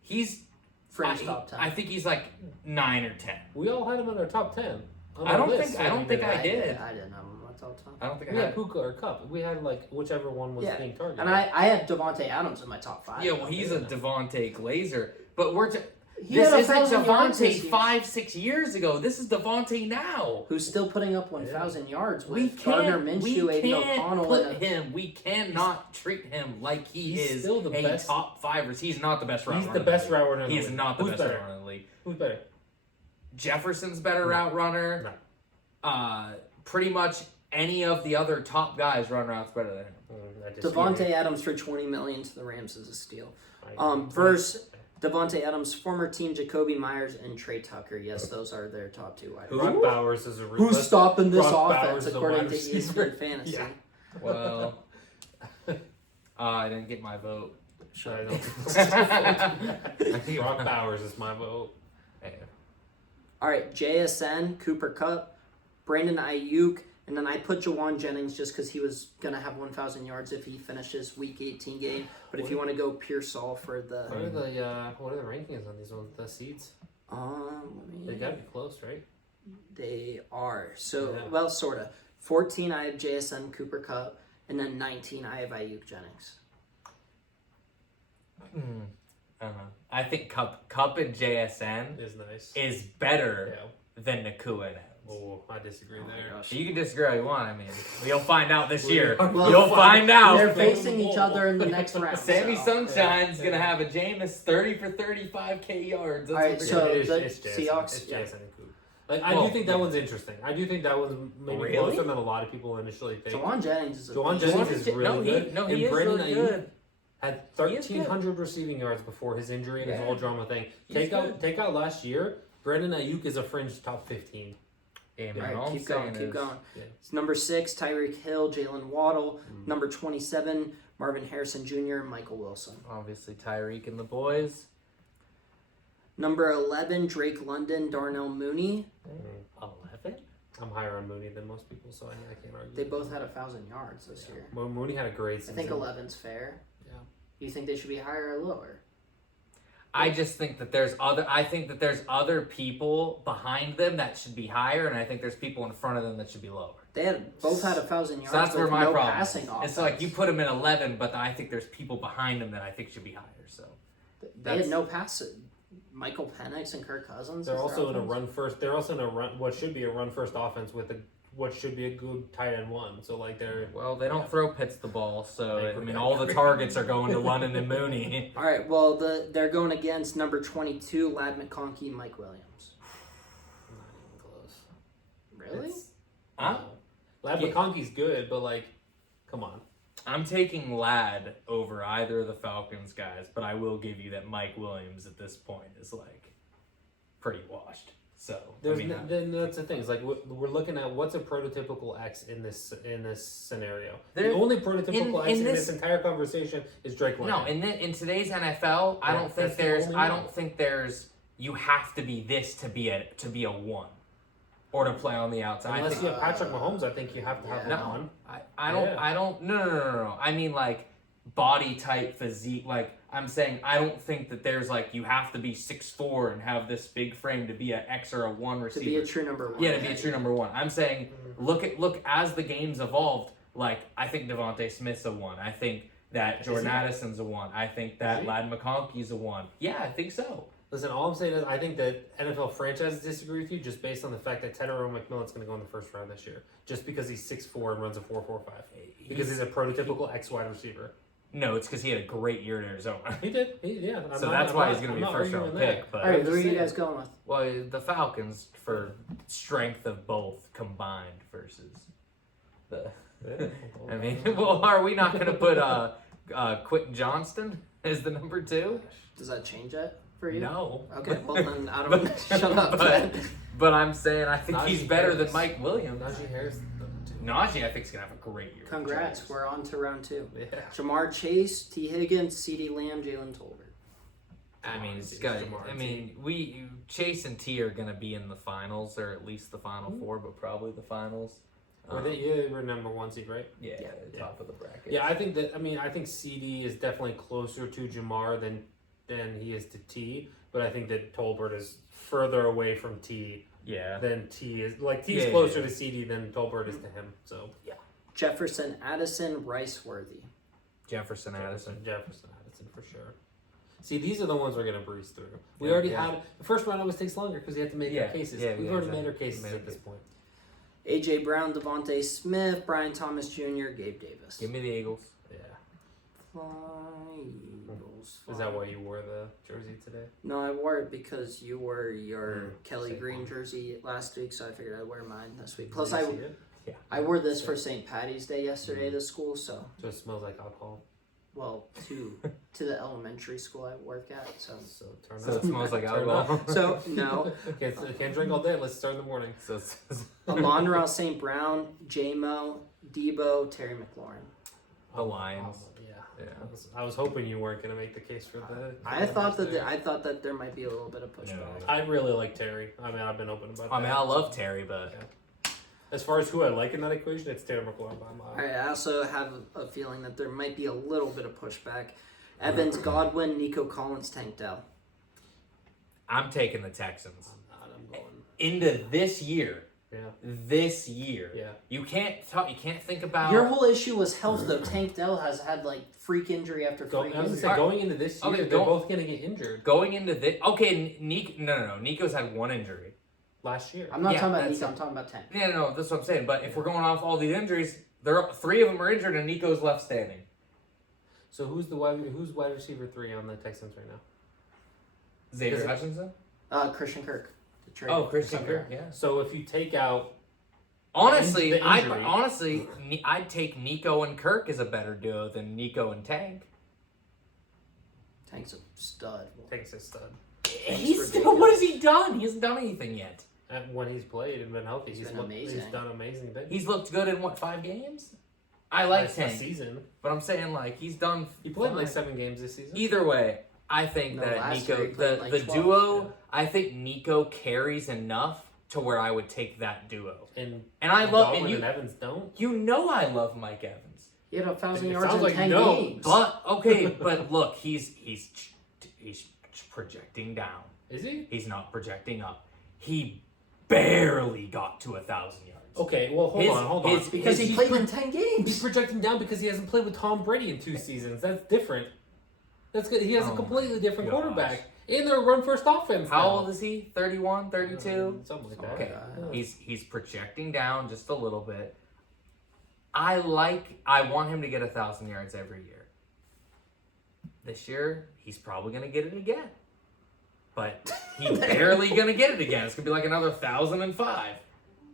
He's Fringe I, top 10. I think he's like 9 or 10. We all had him in our top 10. on I our don't list, think- I don't think I did. I didn't have him on my top 10. I don't think We I had had. Puka or Cup. We had like whichever one was Yeah. being targeted. And I had Devontae Adams in my top 5. Yeah, well, he's a Devontae Glazer, but we're. He This had a isn't 1,000 yards this Devontae year. 5-6 years ago. This is Devontae now. Who's still putting up 1,000 yards with We Gardner can't. Minshew, We Aiden can't O'Connell, put and him. We cannot treat him like he he's is still the a best- top 5 receiver. He's not the best route He's runner. the best in the league. route runner in the He is league. not the Who's best better? route runner in the league. Who's better? Jefferson's better route runner. No. Pretty much any of the other top guys run routes better than him. I disagree. Devontae Adams for $20 million to the Rams is a steal. I- Versus Devontae Adams, former team Jacoby Myers and Trey Tucker. Yes, those are their top 2 wide receivers. Brock Bowers is a Who's stopping this Brock offense Bowers is a according wide to receiver. ESPN Fantasy? Yeah. Well, I didn't get my vote. I don't. Brock Bowers is my vote. Hey, All right, JSN, Cooper Kupp, Brandon Ayuk, and then I put Jawan Jennings just because he was going to have 1,000 yards if he finishes Week 18 game. But if you want to go pure Saul for the... What are the rankings on these ones? The seeds? They let gotta me... be close, right? They are. So, Yeah. well, sort of. 14, I have JSN, Cooper Kupp, and then 19, I have Ayuk Jennings. I think Cup and JSN Is nice. is better Yeah. than Nakua and Adams. Oh, I disagree Oh my there. gosh. You can disagree all you want. I mean, you'll find out this year. Well, You'll find out. They're facing each other in the next round. Sammy so. Sunshine's Yeah. gonna have a Jameis 30 for 35K yards. That's All right, what they're so gonna do. the it's Seahawks, It's yeah. Jason and Coop. Like I Well, do think that one's interesting. I do think that one's maybe Really? closer than a lot of people initially think. Jawan Jennings is a Jawan beast. Jennings is really good. No, And he is Brandon really Ayuk good. Had He is good. 1,300 receiving yards before his injury and his Yeah. whole drama thing. He's good. Take out last year. Brandon Ayuk is a fringe top 15. Yeah, man, All right, all I'm keep going, saying keep going. Yeah. It's number 6, Tyreek Hill, Jalen Waddle. Number 27, Marvin Harrison Jr., and Michael Wilson. Obviously, Tyreek and the boys. Number 11, Drake London, Darnell Mooney. 11? I'm higher on Mooney than most people, so I can't argue. They both had 1,000 yards this year. Mooney had a great I season. think 11's fair. Yeah. You think they should be higher or lower? I just think that there's other people behind them that should be higher, and I think there's people in front of them that should be lower. They had both had 1,000 yards. So that's where with my no problem passing is. offense. It's like you put them in 11, but I think there's people behind them that I think should be higher. So They that's- had no pass. Michael Penix and Kirk Cousins. They're is their also in a offense? run first. They're also in a run. What should be a run first offense with what should be a good tight end one. So like they're well, they don't throw Pitts the ball, so I I mean agree. all the targets are going to London and Mooney. All right. Well, they're going against number 22, Lad McConkey, Mike Williams. not even close. Really? It's- Huh? Lad Yeah. McConkey's good, but like, come on. I'm taking Ladd over either of the Falcons guys, but I will give you that Mike Williams at this point is like pretty washed. So Then that's the thing. It's like we're looking at what's a prototypical X in this scenario. The There- only prototypical X in this- this entire conversation is Drake London. no, in today's NFL, I Yeah, don't think that's the there's only I one. don't think there's you have to be this to be a one or to play on the outside. I Unless think, you have Patrick Mahomes, I think you have to have Yeah. one. I don't Yeah. I don't no. I mean like body type physique. Like I'm saying I don't think that there's like you have to be 6'4" and have this big frame to be an X or a one To receiver. be a true number one. Yeah, to be a true number one. I'm saying look as the game's evolved, like I think Devontae Smith's a one. I think that Jordan Is he? Addison's a one. I think that Is he? Ladd McConkey's a one. Yeah, I think so. Listen, all I'm saying is I think that NFL franchises disagree with you just based on the fact that Tedero McMillan's going to go in the first round this year, just because he's 6'4" and runs a 4.45. Because he's a prototypical X wide receiver. No, it's because he had a great year in Arizona. He did. So that's why he's going to be a first round pick. But All right, I'm who are just you saying. guys going with? well, the Falcons for strength of both combined versus the. I mean, well, are we not going to put Quentin Johnston as the number 2? Does that change it for you? No. Okay, well then I don't shut up. But I'm saying I think Najee he's better than Harris. Mike Williams. Najee Harris. Najee, I think, is going to have a great year. Congrats, we're on to round 2. Yeah. Jamar Chase, T. Higgins, CeeDee Lamb, Jalen Tolbert. I mean, it's Jamar got. Jamar I mean, Chase and T are going to be in the finals, or at least the final 4, but probably the finals. You were number 1 seed, right? Yeah, Yeah. top of the bracket. Yeah, I think CD is definitely closer to Jamar than he is to T, but I think that Tolbert is further away from T Yeah. than T is. Like T is Yeah, closer yeah. to CD than Tolbert is to him. So Jefferson, Addison, Rice Worthy. Jefferson Addison. Jefferson Addison for sure. See, these are the ones we're gonna breeze through. We Yeah, already yeah. had the first round always takes longer because you have to make Yeah, our cases. yeah, We've yeah, already exactly. made our cases Made at our this case. point. AJ Brown, Devontae Smith, Brian Thomas Jr., Gabe Davis. Give me the Eagles. Yeah. Fly, Eagles, Is fly. that why you wore the jersey today? No, I wore it because you wore your Mm, Kelly same Green one. jersey last week, so I figured I'd wear mine this week. Did Plus, you see it? I wore this for St. Patty's Day yesterday to school, so So it smells like alcohol. well to the elementary school I work at, so So turn So up. it smells like Turn alcohol. up. so no. Can't drink all day. Let's start in the morning. So it's- Amon-Ra St. Brown, J-Mo, Debo, Terry McLaurin. The Lions. Yeah. Yeah. I was hoping you weren't gonna make the case for the. I thought that there might be a little bit of pushback. No. I really like Terry. I mean, I've been open about. I mean, that. I love Terry, but As far as who I like in that equation, it's Terry McLaurin by a mile. I also have a feeling that there might be a little bit of pushback. Evans, Godwin, Nico Collins, Tank Dell. I'm taking the Texans. I'm going. Into this year. Yeah. This year. Yeah. You can't think about Your whole issue was health, though. Tank Dell has had like freak injury after freak I was gonna injury. say, going into this year, Okay, they're go- both gonna get injured. going into this. Okay, no. Nico's had one injury. Last year. I'm not Yeah, talking about that's Nico. I'm talking about Tank. Yeah, no, that's what I'm saying. But if we're going off all these injuries, three of them are injured, and Nico's left standing. So who's wide receiver 3 on the Texans right now? Xavier Is it- Hutchinson. Christian Kirk. The trade. Oh, Christian Somewhere. Kirk. Yeah. So if you take out Honestly, The injury. I'd take Nico and Kirk as a better duo than Nico and Tank. Tank's a stud. Tank's a stud. He's still. ridiculous. What has he done? He hasn't done anything yet. And when he's played and been healthy, He's he's been looked- amazing. He's done amazing things. He's looked good in what 5 games? I like a Tank, season. but I'm saying like he's done. He played like fine. 7 games this season. Either way, I think No, that last Nico, year he played the like 12, duo, yeah. I think Nico carries enough to where I would take that duo. And And I love, Godwin and you, and Evans don't. you know I love Mike Evans. He had 1,000 It yards sounds in like 10 no, games. But okay, but look, he's projecting down. Is he? He's not projecting up. He barely got to 1,000 yards. Okay, well hold on. because he He's played pro- in 10 He's games. projecting down because he hasn't played with Tom Brady in 2 seasons. That's different. That's good. He has Oh a completely different gosh. quarterback. And they're a run first offense. How now. old is he? 31, 32? Something like that. Okay. Yeah. He's projecting down just a little bit. I want him to get 1,000 yards every year. This year, he's probably going to get it again. But he's barely going to get it again. It's going to be like another 1,005.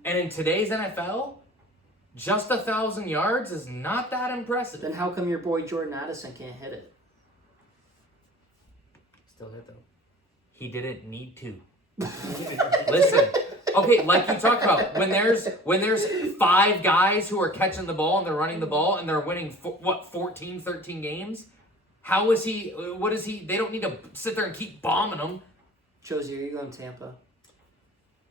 And in today's NFL, just 1,000 yards is not that impressive. Then how come your boy Jordan Addison can't hit it? Still hit though. He didn't need to. Listen, okay, like you talked about, when there's 5 guys who are catching the ball and they're running the ball and they're winning 14, 13 games. How is he? What is he? They don't need to sit there and keep bombing them. Josie, are you going Tampa?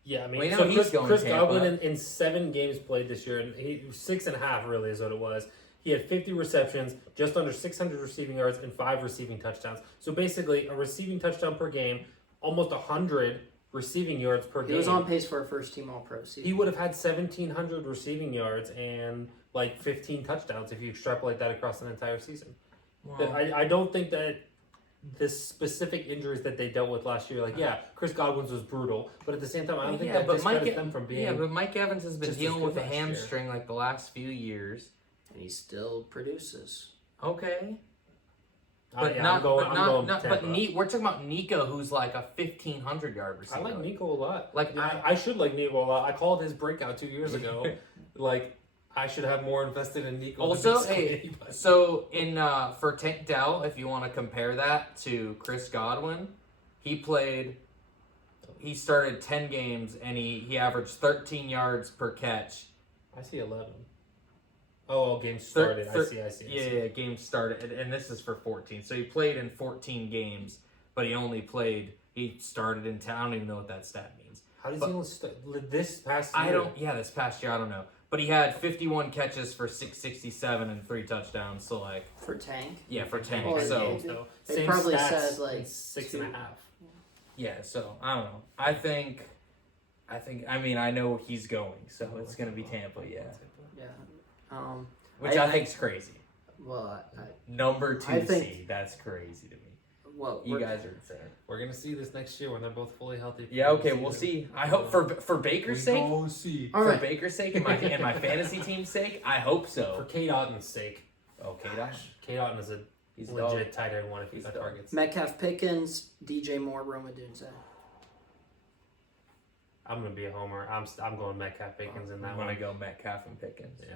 Yeah, I mean, Well, you so know he's going Chris Tampa. Godwin in 7 games played this year, and 6.5 really is what it was. He had 50 receptions, just under 600 receiving yards, and 5 receiving touchdowns. So basically, a receiving touchdown per game, almost 100 receiving yards per game. He was on pace for a first-team All-Pro season. He would have had 1,700 receiving yards and like 15 touchdowns if you extrapolate that across an entire season. Wow. I don't think that the specific injuries that they dealt with last year, like, yeah, Chris Godwin's was brutal, but at the same time, I don't think that discredits them from being. Yeah, but Mike Evans has been just as dealing good with a last year. hamstring like the last few years. And he still produces. Okay. But But not, I'm going but Tampa. we're talking about Nico, who's like a 1,500 yard receiver. I like Nico a lot. Like, I should like Nico a lot. I called his breakout 2 years ago. Like, I should have more invested in Nico. Also, than hey, anybody. so in for Tank Dell, if you want to compare that to Chris Godwin, he started 10 games and he averaged 13 yards per catch. I see 11. Oh, games started. I see. Yeah, games started, and this is for 14. So he played in 14 games, but he started in 10. I don't even know what that stat means. How does he only this past year? This past year, I don't know. But he had 51 catches for 667 and 3 touchdowns. So, like, For Tank? yeah, for Tank. Oh, So, They Same probably stats, said, like, 6.5. yeah, so, I don't know. I mean, I know he's going, so it's going to be Tampa, yeah. Yeah. Which I think's crazy. Well, Number 2 I think- seed. That's crazy to me. well, You guys are insane. We're gonna see this next year when they're both fully healthy. Yeah, okay, we'll see. I hope for Baker's sake. We'll see. All For right. Baker's sake and my fantasy team's sake, I hope For so. Kate Otten's sake. Okay, Dash. Kate Otten is a He's legit tight end one if he's He's got dog. targets. Metcalf Pickens, DJ Moore, Roma Dunze. I'm gonna be a homer. I'm going Metcalf Pickens in that I'm one. gonna go Metcalf and Pickens. Yeah.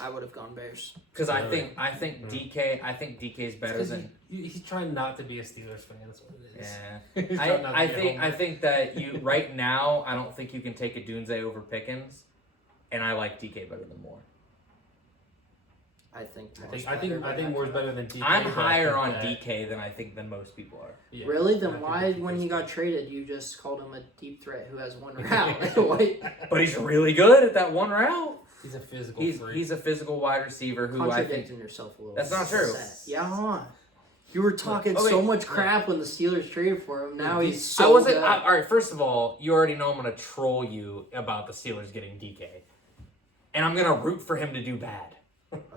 I would have gone Bears. Because I Really? think DK's better Because than. he's trying not to be a Steelers fan. That's what it is. Yeah. He's trying not to I be a think homer. I think that you right now I don't think you can take a Dunze over Pickens, and I like DK better than Moore. I think. I think Moore's better than DK. I'm but I higher think on that- DK than most people are. Yeah. Really? I Then think why, DK when he is- got traded, you just called him a deep threat who has one route? Why- But he's really good at that one route. He's a physical freak. He's a physical wide receiver who I think. Contradicting yourself a little. That's not true. Yeah, hold on. You were talking Okay. so much crap when the Steelers traded for him. Now he's I so wasn't. good. All right. First of all, you already know I'm going to troll you about the Steelers getting DK, and I'm going to root for him to do bad.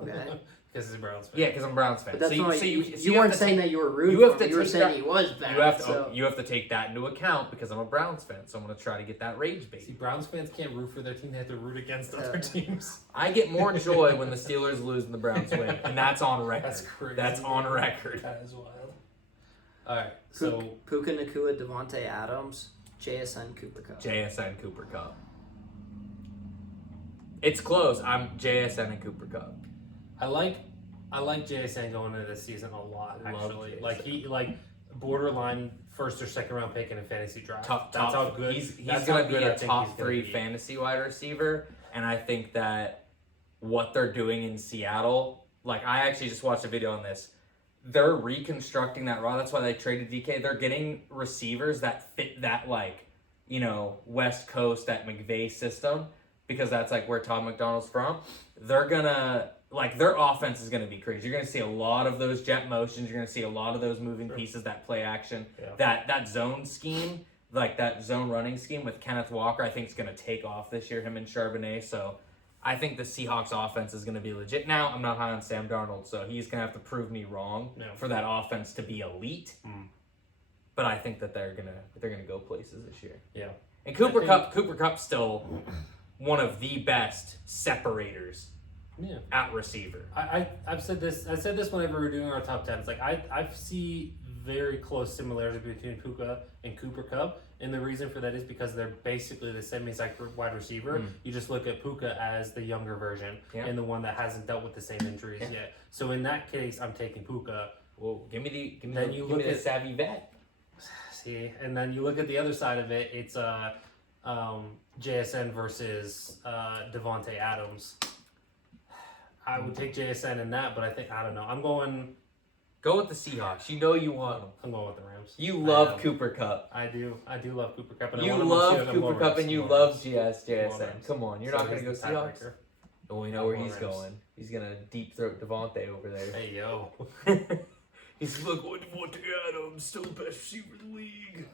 Okay. Because he's a Browns fan. Yeah, because I'm a Browns fan. But that's so not. you You have weren't to saying take- that you were rooting you have for to him. You were take saying that- he was bad. you have to take that into account because I'm a Browns fan. So I'm going to try to get that rage See, bait. Browns fans can't root for their team; they have to root against other Yeah. teams. I get more joy when the Steelers lose and the Browns win, and that's on record. That's crazy. That's on record. That is wild. All right, so Puka Nakua, Devontae Adams, JSN Cooper Cup. JSN Cooper Cup. It's close. I'm JSN and Cooper Cup. I like JSN going into this season a lot. Love Actually, JSN. like he borderline first or second round pick in a fantasy draft. Top, That's how good He's that's going how to be good I a think top he's gonna 3 be. fantasy wide receiver, and I think that what they're doing in Seattle, like I actually just watched a video on this. They're reconstructing that raw. That's why they traded DK. They're getting receivers that fit that West Coast, that McVay system, because that's like where Todd McDonald's from. They're gonna their offense is gonna be crazy. You're gonna see a lot of those jet motions. You're gonna see a lot of those moving pieces, that play action, Yeah. that zone scheme, like that zone running scheme with Kenneth Walker. I think is gonna take off this year. Him and Charbonnet. So I think the Seahawks offense is gonna be legit. Now I'm not high on Sam Darnold, so he's gonna have to prove me wrong Yeah. for that offense to be elite. Mm. But I think that they're gonna go places this year. Yeah. And Cooper I think- Cup's still one of the best separators Yeah. at receiver. I've said this. I said this whenever we were doing our top 10s. Like I see very close similarity between Puka and Cooper Kupp, and the reason for that is because they're basically the same exact wide receiver. You just look at Puka as the younger version and the one that hasn't dealt with the same injuries yet. So in that case, I'm taking Puka. Well, give me Then the, you give look me the at- savvy vet. See, and then you look at the other side of it. It's JSN versus Devontae Adams. I would take JSN in that, but I don't know. I'm going Go with the Seahawks. You know you want them. with the Rams. You I love am. Cooper Kupp. I do love Cooper Kupp. And I You want him on love Seahawks. I'm Cooper going Kupp Rams. and you I'm going love Rams. JSN. Rams. Come on, you're So not going to go he's the Seahawks? tiebreaker. Oh, we know where I'm he's going Rams. going. He's going to deep throat Devontae over there. Hey yo. He's like, what Devontae Adams, still the best receiver in the league.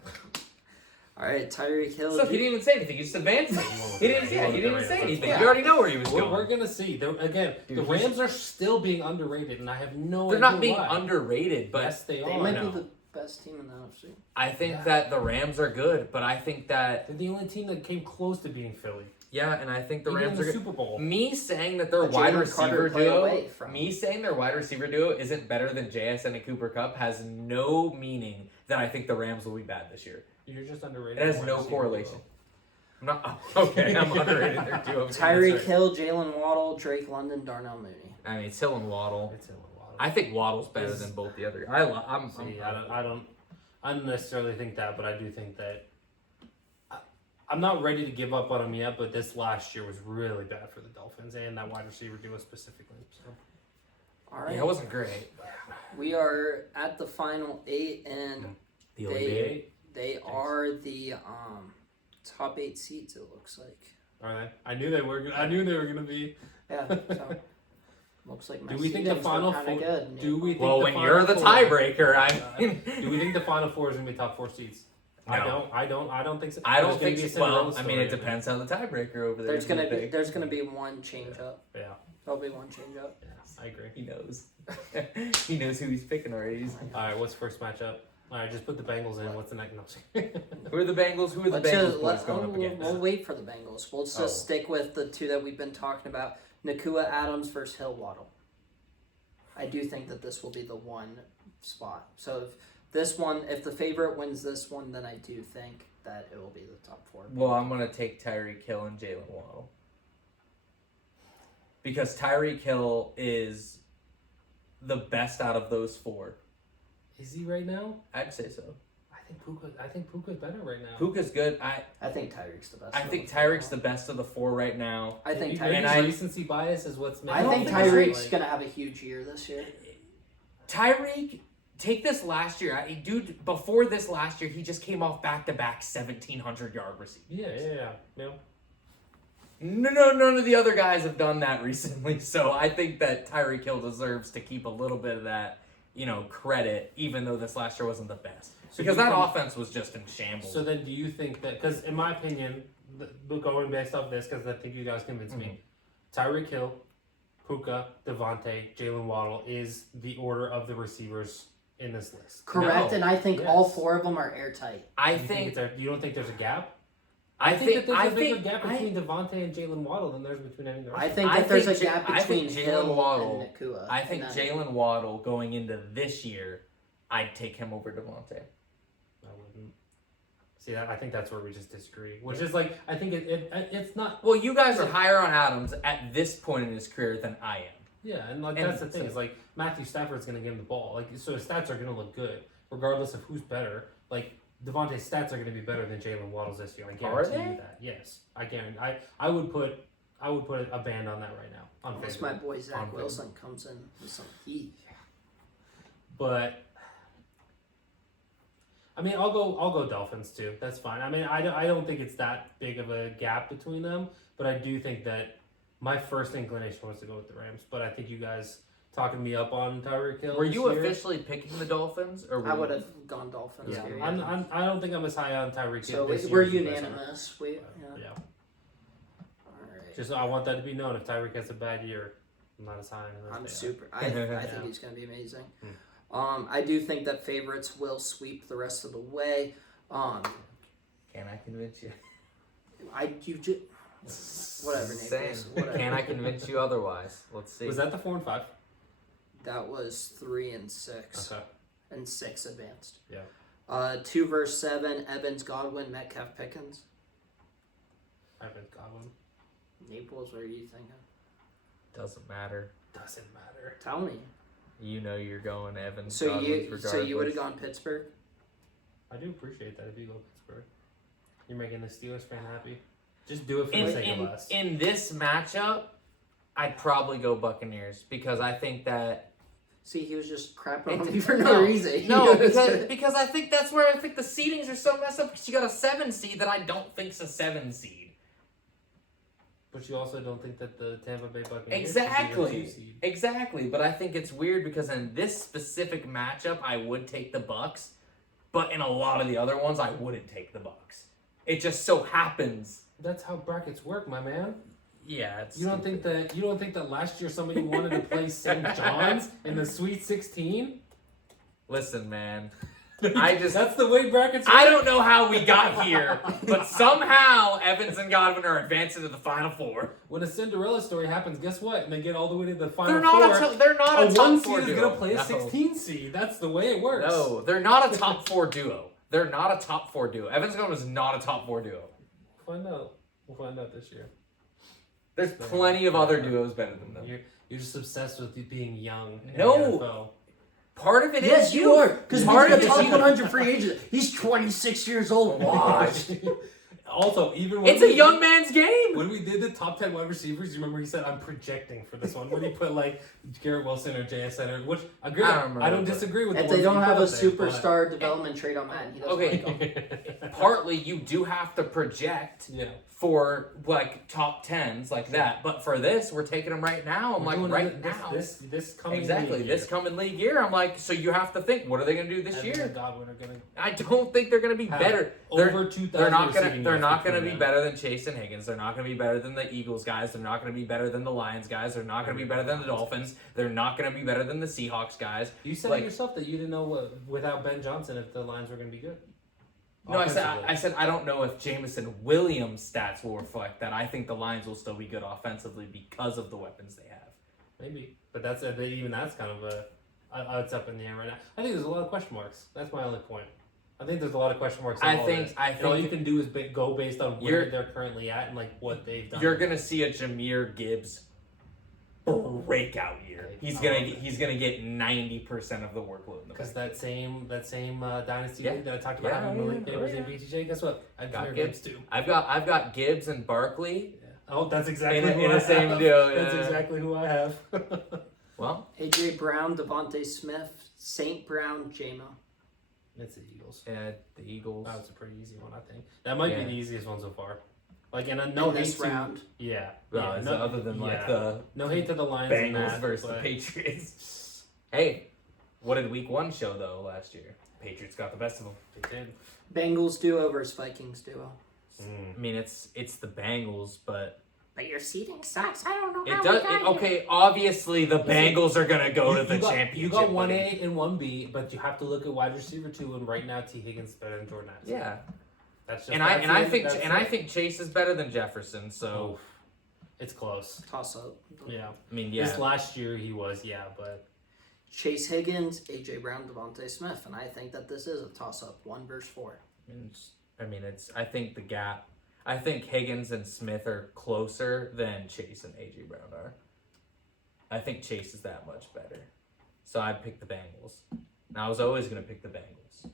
All right, Tyreek Hill. So he didn't even say anything. He just advanced it. He didn't even say anything. Yeah. You already know where he was We're going. gonna see. Again, Dude, the Rams are still being underrated, and I have no They're idea not being why. underrated, but Yes, they They are. might no. be the best team in the NFC. I think Yeah. that the Rams are good, but I think that, They're the only team that came close to beating Philly. yeah, and I think the Even in Rams the are good. Super Bowl. Me saying that their Jalen wide Carter receiver play duo, away from- me saying their wide receiver duo isn't better than JSN and Cooper Kupp has no meaning that I think the Rams will be bad this year. You're just underrated. It has wide no receiver correlation. duo. I'm not okay. I'm underrated their duo. Tyreek That's right. Hill, Jalen Waddle, Drake London, Darnell Mooney. I mean, it's Hill and Waddle. It's in a lot. I think Waddle's better than both the other. I don't necessarily think that, but I do think that I'm not ready to give up on them yet. But this last year was really bad for the Dolphins and that wide receiver duo specifically. So. All right, Yeah, it wasn't great. we are at the final 8, and The They- Elite Eight. they are the top 8 seeds. It looks like. All right, I knew they were. I knew they were gonna be. Yeah. So looks like my Do we think the seedings Final were kind Four? of good. Do we think Well, the when Final you're the Four- tiebreaker, I mean, Do we think the Final Four is gonna be top 4 seeds? No. I don't think so. I don't There's gonna think be a so. Well, Cinderella I mean, it story, depends how the tiebreaker over there. There's is gonna be pick. there's gonna be one change up. Yeah, There'll be one change up. yeah, I agree. He knows. He knows who he's picking already. He's- All right, what's first matchup? All right, just put the Bengals in. What's the next? No. Who are the Bengals? Who are the Let's Bengals just, boys going up against? we'll wait for the Bengals. We'll just Oh. stick with the two that we've been talking about: Nakua Adams versus Hill Waddle. I do think that this will be the one spot. So if the favorite wins this one, then I do think that it will be the top 4. Well, I'm gonna take Tyreek Hill and Jalen Waddle because Tyreek Hill is the best out of those 4. Is he right now? I'd say so. I think Puka's better right now. Puka's good. I think Tyreek's the best. I think Tyreek's the best of the 4 right now. I think Maybe And Tyreek's. I- recency bias is what's. I think think Tyreek's like, gonna have a huge year this year. Tyreek, take this last year. Dude, before this last year, he just came off back-to-back 1,700-yard receivers. Yeah. No, none of the other guys have done that recently. So I think that Tyreek Hill deserves to keep a little bit of that, credit, even though this last year wasn't the best. So Because do you that think- offense was just in shambles. So then, do you think that? Because in my opinion, going based off this, because I think you guys convinced me, Tyreek Hill, Puka, Devontae, Jalen Waddle is the order of the receivers in this list. Correct, No. and I think all Yes. 4 of them are airtight. I You think you don't think there's a gap? I think that I there's a bigger think gap I- between Devontae and Jalen Waddle than there's between any of the rest. I think I that there's think a gap I think between Jalen Hill Waddle- and Nakua. I think and then- Jalen Waddle going into this year, I'd take him over Devontae. I wouldn't. See, I think that's where we just disagree. Which is like, I think it's not. Well, you guys are higher on Adams at this point in his career than I am. Yeah, and like And that's the thing so- is like Matthew Stafford's gonna give him the ball. Like so, his stats are gonna look good regardless of who's better. Like Devontae's stats are gonna be better than Jalen Waddle's this year. I guarantee they? you that. Yes, I guarantee. I would put a band on that right now. On Unless favorite. my boy Zach On Wilson comes in with some heat. But I mean, I'll go Dolphins too. That's fine. I mean, I don't think it's that big of a gap between them, but I do think that my first inclination was to go with the Rams. But I think you guys talking me up on Tyreek Hill. Were this you year. officially picking the Dolphins, or were I you- would have gone Dolphins. Yeah, period. I don't think I'm as high on Tyreek So Hill this we're year as you guys are. unanimous. We, yeah. Yeah. All right. Just I want that to be known. If Tyreek has a bad year, I'm not as high on him. as I'm they are. super. I think he's going to be amazing. Hmm. I do think that favorites will sweep the rest of the way. Can I convince you? You just whatever. Saying. Nicholas, whatever. Can I convince you otherwise? Let's see. Was that the 4 and 5? That was 3 and 6, Okay. and 6 advanced. Yeah. 2 versus 7, Evans, Godwin, Metcalf, Pickens. Evans, Godwin. Naples, what are you thinking? Doesn't matter. Doesn't matter. Tell me. You know you're going Evans. So Godwin's you regardless. would have gone Pittsburgh? I do appreciate that if you go Pittsburgh. You're making the Steelers fan happy. Just do it for the sake of us. In this matchup, I'd probably go Buccaneers because I think that See, he was just crapping on me for no reason. No, because I think that's where I think the seedings are so messed up because you got a 7 seed that I don't think's a 7 seed. But you also don't think that the Tampa Bay Buccaneers Exactly. should be a 2 seed. Exactly, but I think it's weird because in this specific matchup, I would take the Bucks, but in a lot of the other ones, I wouldn't take the Bucks. It just so happens. That's how brackets work, my man. Yeah, it's You don't think that last year somebody wanted to play St. John's in the Sweet 16? Listen, man. That's the way brackets work. I don't know how we got here, but somehow Evans and Godwin are advancing to the Final Four. When a Cinderella story happens, guess what? And they get all the way to the Final They're not Four. they're not a a top 1 4 seed duo. is gonna play a No. 16 seed. That's the way it works. No, they're not a top 4 duo. They're not a top 4 duo. Evans and Godwin is not a top 4 duo. Find out. We'll find out this year. There's plenty of other duos better than them. You're just obsessed with you being young. In No. the NFL. Part of it is Yes, you are. Because Part part of of the it top is 100 free agent. He's 26 years old. Watch. Also, even when It's a young man's game. When we did the top 10 wide receivers, you remember he said, I'm projecting for this one. When he put like Garrett Wilson or JSN, or which I agree. I don't remember, I don't but- disagree with the If ones they that don't you have a put up there, superstar development trade on that, he doesn't Okay. like them. Partly, you do have to project Yeah. for like top 10s like that, but for this, we're taking them right now. I'm We're like, doing right it now. This coming Exactly. league This year. coming league year, I'm like, so you have to think, what are they going to do this Evans year? and Godwin are gonna I don't think they're going to be have better. over 2,000. They're not gonna. receiving They're yards not gonna between be them. better than Chase and Higgins. They're not gonna be better than the Eagles guys. They're not gonna be better than the Lions guys. They're not gonna be better than the Dolphins. They're not gonna be better than the Seahawks guys. You said like- yourself that you didn't know without Ben Johnson if the Lions were gonna be good. No, I Offensively. said I don't know if Jameson Williams' stats will reflect that. I think the Lions will still be good offensively because of the weapons they have. Maybe, but that's even that's kind of it's up in the air right now. I think there's a lot of question marks. That's my only point. I think there's a lot of question marks. On I all think- this. I And all think you can do is go based on where you're- they're currently at and like what they've done. You're gonna see a Jahmyr Gibbs breakout year. He's gonna get 90% of the workload in the because backfield. that same dynasty Yeah. league that I talked about Yeah, having Malik yeah, Neighbors yeah. and BTJ. Guess what? I Got got Gibbs. Gibbs too. I've got Gibbs and Barkley Oh, that's exactly in who the I same have. deal. That's yeah. exactly who I have. Well, AJ Brown, Devontae Smith, St. Brown, JMO. It's the Eagles. yeah, the Eagles. That was a pretty easy one, I think. That might Yeah. be the easiest one so far. Like, and no In hate this to round. yeah, Well, yeah, other than like yeah. the no hate to the Lions and Bengals that, versus the but Patriots. Hey, what did Week 1 show though last year? Patriots got the best of them. they did. Bengals duo versus Vikings duo. I mean, it's the Bengals, but But your seating sucks. I don't know it does. Okay, obviously the Bengals are gonna go to the championship. You got buddy. 1A and 1B, but you have to look at wide receiver 2, and right now T Higgins is better than Jordan Addison. Yeah, that's just I think Chase is better than Jefferson. So it's close. Toss up. Yeah. I mean, This yeah, last year he was, but Chase Higgins, AJ Brown, Devontae Smith, and I think that this is a toss up. 1 versus 4. I think the gap. I think Higgins and Smith are closer than Chase and AJ Brown are. I think Chase is that much better. So I'd pick the Bengals. And I was always going to pick the Bengals.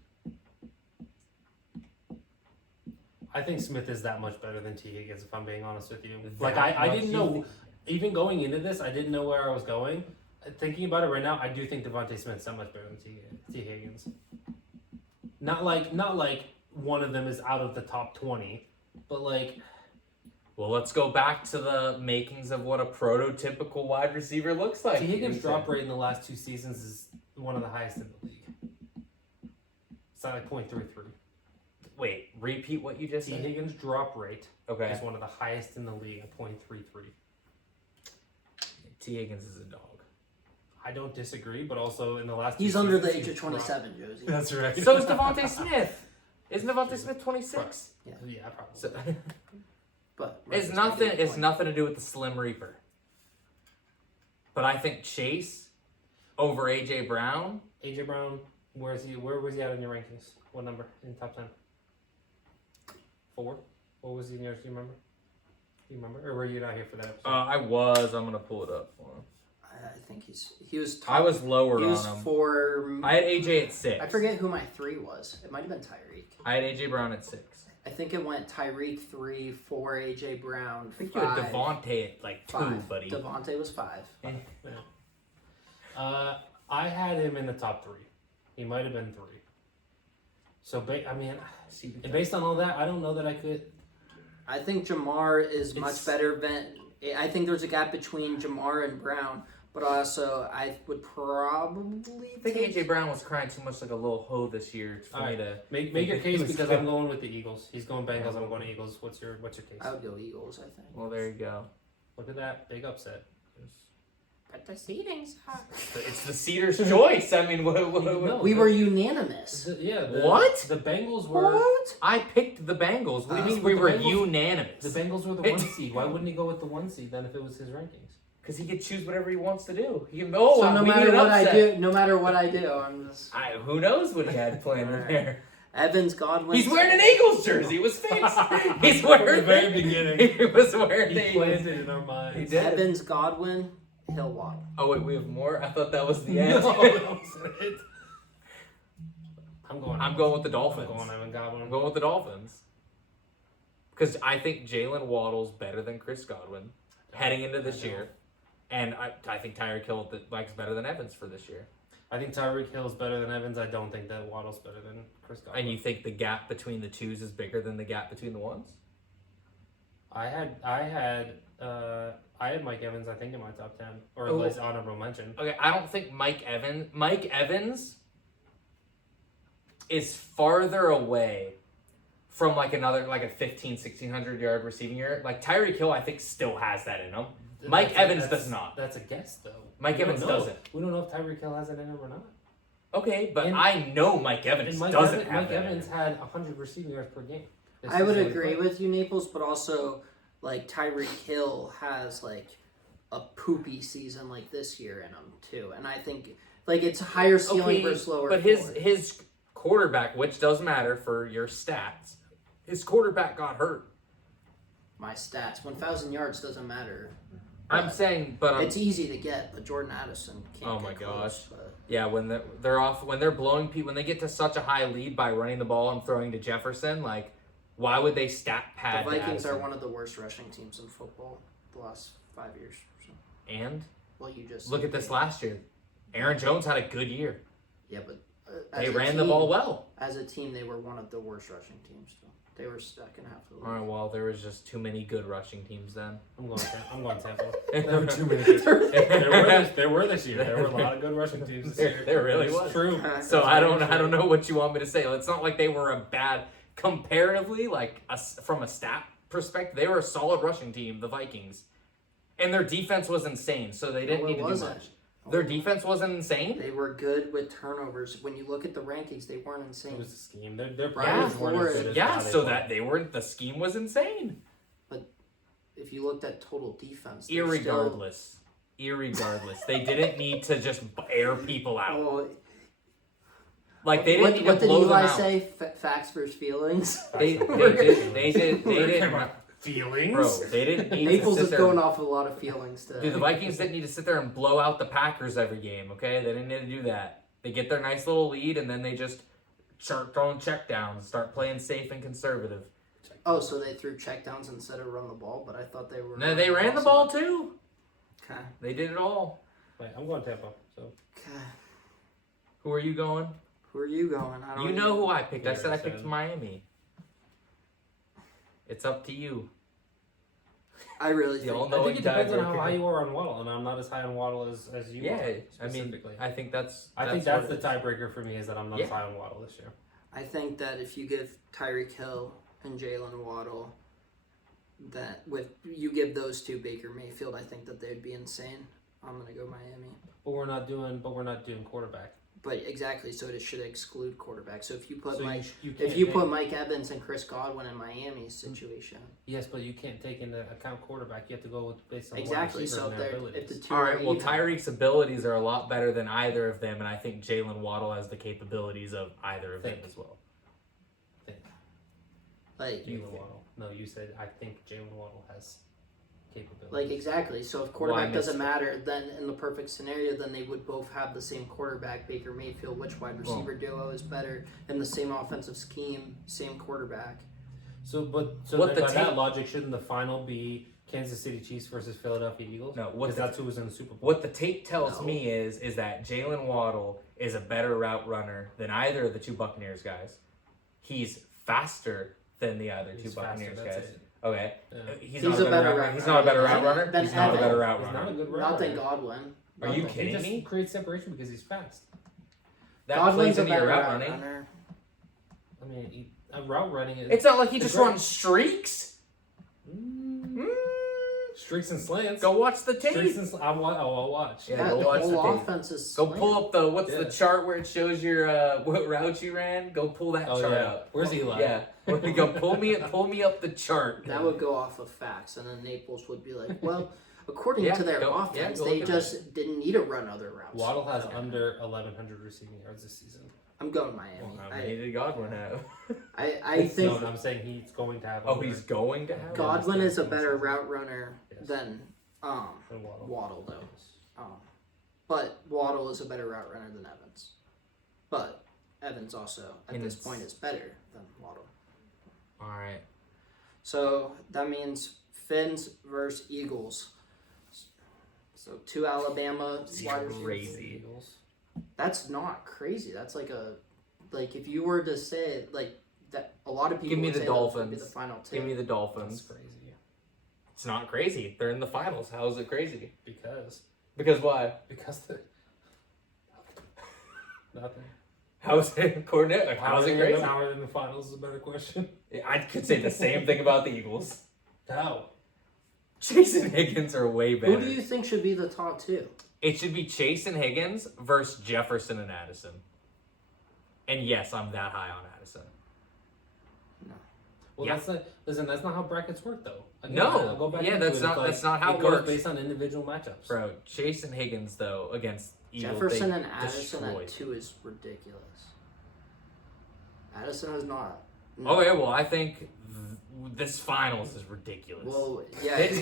I think Smith is that much better than T Higgins. If I'm being honest with you, That like I much? didn't know. Even going into this, I didn't know where I was going. Thinking about it right now, I do think Devontae Smith's so much better than T Higgins. Not like one of them is out of the top 20, but like Well, let's go back to the makings of what a prototypical wide receiver looks like. T Higgins' drop rate in the last 2 seasons is one of the highest in the league. It's not like 0.33. Wait, repeat what you just T said? Higgins' drop rate Okay. is one of the highest in the league at 0.33. T. Higgins is a dog. I don't disagree, but also in the last 2 He's under the seasons, age of he's dropped- 27, Josie. That's right. So is Devontae Smith. Isn't Devontae Smith 26? Yeah, probably. So, But it's nothing to do with the Slim Reaper. But I think Chase over AJ Brown. AJ Brown, Where was he at in your rankings? What number in top 10? 4. What was he in yours? Do you remember? Or were you not here for that episode? I was. I'm gonna pull it up for him. I think he was top. I was lower He was on him. for. I had AJ at 6. I forget who my 3 was. It might have been Tyreek. I had AJ Brown at 6. I think it went Tyreek 3, 4 AJ Brown, I think 5. you had Devontae at like 2, 5. buddy. Devontae was 5. I had him in the top 3. He might have been 3. So, based on all that, I don't know that I could. I think Jamar is much It's- better than. I think there's a gap between Jamar and Brown, but also I would probably I think take. AJ Brown was crying too much like a little hoe this year for me to Make think your that he case was because good. I'm going with the Eagles. He's going Bengals. I'm going Eagles. What's your case? I would go Eagles. I think. Well, there you go. Look at that big upset. But the seedings. It's the Cedars' choice. I mean, what? No. We were unanimous. What? The Bengals were. What? I picked the Bengals. What do you mean but we the were Bengals- unanimous? The Bengals were the 1 seed. Why wouldn't he go with the 1 seed then if it was his rankings? Because he could choose whatever he wants to do. He can, So no we matter need an what I upset. do, no matter what I do, I'm just. Who knows what he had planned in there? Evans, Godwin. He's wearing an Eagles jersey. It was fixed. He's wearing From the very beginning. He was wearing He the planted it in our minds. He did. Evans, Godwin, Hill, Waddle. Oh wait, we have more. I thought that was the No, end. that wasn't it. I'm going with the Dolphins. I'm going Evan Godwin. I'm going with the Dolphins. Because I think Jalen Waddle's better than Chris Godwin heading into this year. And I think Tyreek Hill likes better than Evans for this year. I think Tyreek Hill is better than Evans. I don't think that Waddle's better than Chris Godwin. And you think the gap between the twos is bigger than the gap between the ones? I had Mike Evans, I think, in my top 10, or at Oh. least honorable mention. Okay, I don't think Mike Evans is farther away from like a 1,600 yard receiving year. Like Tyreek Hill, I think still has that in him. Mike Evans does not. That's a guess, though. Mike We don't Evans know. doesn't. We don't know if Tyreek Hill has it in him or not. Okay, but And- I know Mike Evans And Mike doesn't Evans, have Mike that. Evans had 100 receiving yards per game. This I would season. agree with you, Naples, but also like Tyreek Hill has like a poopy season like this year in him too, and I think like it's higher ceiling versus lower. But floor. his quarterback, which does matter for your stats, his quarterback got hurt. Uh, My stats 1,000 yards doesn't matter. I'm But saying, but it's easy to get, but Jordan Addison can't. Oh get my close, gosh. but- yeah, when they're off, when they're blowing people, when they get to such a high lead by running the ball and throwing to Jefferson, like why would they stat pad? The Vikings Addison? are one of the worst rushing teams in football the last 5 years. So. And Well, you just look at this last year. Aaron Jones had a good year. Yeah, but They as a ran the team- ball well. As a team, they were one of the worst rushing teams. So they were stuck in half the league. All right, well, there was just too many good rushing teams then. I'm going Tampa. There There were too many. There were this year. There were a lot of good rushing teams this year. There really It's was. true. So I don't know what you want me to say. It's not like they were a bad comparatively, like from a stat perspective. They were a solid rushing team, the Vikings, and their defense was insane. So they didn't No, it need to do wasn't. much. Their defense wasn't insane. They were good with turnovers. When you look at the rankings, they weren't It insane. was a scheme. Their Brian priorities weren't as Flores- good as Yeah, how they so played. that they weren't. The scheme was insane. If you looked at total defense, they're still- Irregardless, they didn't need to just air people out. Oh, Like they didn't what need what to did blow Eli them out. say? Facts versus feelings. They did. They didn't. Feelings? Bro, they didn't need Naples to sit is there. going off a lot of feelings today. Dude, the Vikings didn't need to sit there and blow out the Packers every game, okay? They didn't need to do that. They get their nice little lead, and then they just start throwing checkdowns, start playing safe and conservative. Oh, so they threw checkdowns instead of run the ball, but I thought they were. No, they ran the ball too. Okay. They did it all. Wait, I'm going Tampa. So Okay. Who are you going? Who are you going? I don't You know even- who I picked. I Yeah, said I I picked said. Miami. It's up to you. I really The think. all I think it depends on how tiebreaker. high you are on Waddle, and I'm not as high on Waddle as you Yeah, are. I mean, Specifically. I think that's. I think that's what the it is. tiebreaker for me is that I'm not Yeah. as high on Waddle this year. I think that if you give Tyreek Hill and Jalen Waddle, that with you give those two Baker Mayfield, I think that they'd be insane. I'm gonna go Miami. But we're not doing quarterback. But exactly, so it should exclude quarterback. So if you put So you can't if you take- put Mike Evans and Chris Godwin in Miami's situation, Yes, but you can't take into account quarterback. You have to go with based on exactly. wide receiver So and if, their they're, abilities. if the two All are right. Well, even, Tyreek's abilities are a lot better than either of them, and I think Jalen Waddle has the capabilities of either of them Think. as well. like Jalen Waddle. No, you said I think Jalen Waddle has capabilities. Like exactly. So if quarterback missed doesn't it. matter, then in the perfect scenario, then they would both have the same quarterback, Baker Mayfield. Which wide receiver duo is better in the same offensive scheme, same quarterback? So, but so What then the by that tape- logic, shouldn't the final be Kansas City Chiefs versus Philadelphia Eagles? No, what because the- that's who was in the Super Bowl. What the tape tells No. me is that Jalen Waddle is a better route runner than either of the two Buccaneers guys. He's faster than the other He's two Buccaneers faster, that's guys. it. Okay, Yeah. he's, He's not a a better better route. route He's not a better runner. route runner. Than He's not a Evans. better route He's not a runner. good route Not than runner. Godwin. Are Not you than- He kidding just me? creates separation because he's fast. That Godwin's plays a into your better route route running. runner. I mean, route running is It's not like he It's just great. runs streaks. streaks and slants. Go watch the Streaks tape. and I'll watch. Yeah, Yeah, go the watch whole the tape. offense is Go slant. pull up the what's the Yeah. chart where it shows your what route you ran. Go pull that Oh chart yeah. up. Where's Eli? Yeah, go pull me up the chart. That would go off of facts, and then Naples would be like, well, according Yeah, to their go- offense, yeah, go they look at just didn't need to run other routes. Waddle has Okay. under 1,100 receiving yards this season. I'm going Miami. How many did Godwin have? I think No, I'm saying he's going to have. Oh, under he's going to have. Godwin is a better route runner Yes. than than Waddle. Waddle, though. But Waddle is a better route runner than Evans. But Evans also, at And this it's- point, is better than Waddle. All right. So that means Finns versus Eagles. So two Alabama It's wide receivers. crazy. Eagles. That's not crazy. That's like if you were to say like that, a lot of people Give me would the say that would be Dolphins. the final two. Give me the That's Dolphins. crazy. It's not crazy. They're in the finals. How is it crazy? Because Why? the nothing. How is it Cornet? How is it crazy? How are they in the finals is a better question. I could say the same thing about the Eagles. How? Chase and Higgins are way better. Who do you think should be the top two? It should be Chase and Higgins versus Jefferson and Addison. And yes, I'm that high on Addison. Well, Yeah. that's not how brackets work though. Again, No. I'll go back Yeah, into that's it. not- It's that's not how it goes works. based on individual matchups. Bro, Chase and Higgins, though, against Eagles, Jefferson they and Addison destroyed. at 2 is ridiculous. Addison is not. Oh, yeah, well, I think this finals is ridiculous. Well, yeah,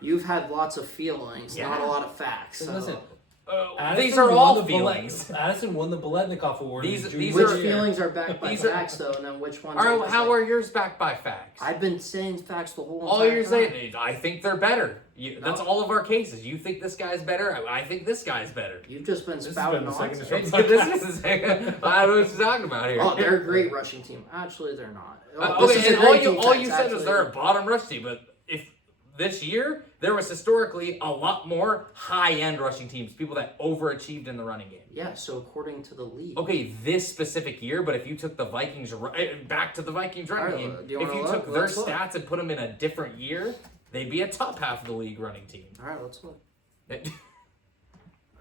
you've had lots of feelings, not Yeah. a lot of facts. So So listen, these Addison are won all the feelings. Addison won the Biletnikoff Award. These- in his these junior which are- year. feelings are backed by These are- facts, though, and then which ones? All are right, just how like- are yours backed by facts? I've been saying facts the whole All entire you're time. saying is, I think they're better. That's No. all of our cases. You think this guy's better. I think this guy's better. You've just been This has spouting been the second nonsense. show. This is I don't know what you're talking about here. Oh, they're a great rushing team. Actually, they're not. Okay, This is a and all great you defense, said was actually. they're a bottom rush team, but if this year there was historically a lot more high-end rushing teams, people that overachieved in the running game. Yeah, so according to the league. Okay, this specific year, but if you took the Vikings back to the Vikings running Alright, game, do you if wanna you look? took their Let's look. stats and put them in a different year, they'd be a top half of the league running team. All right, let's look.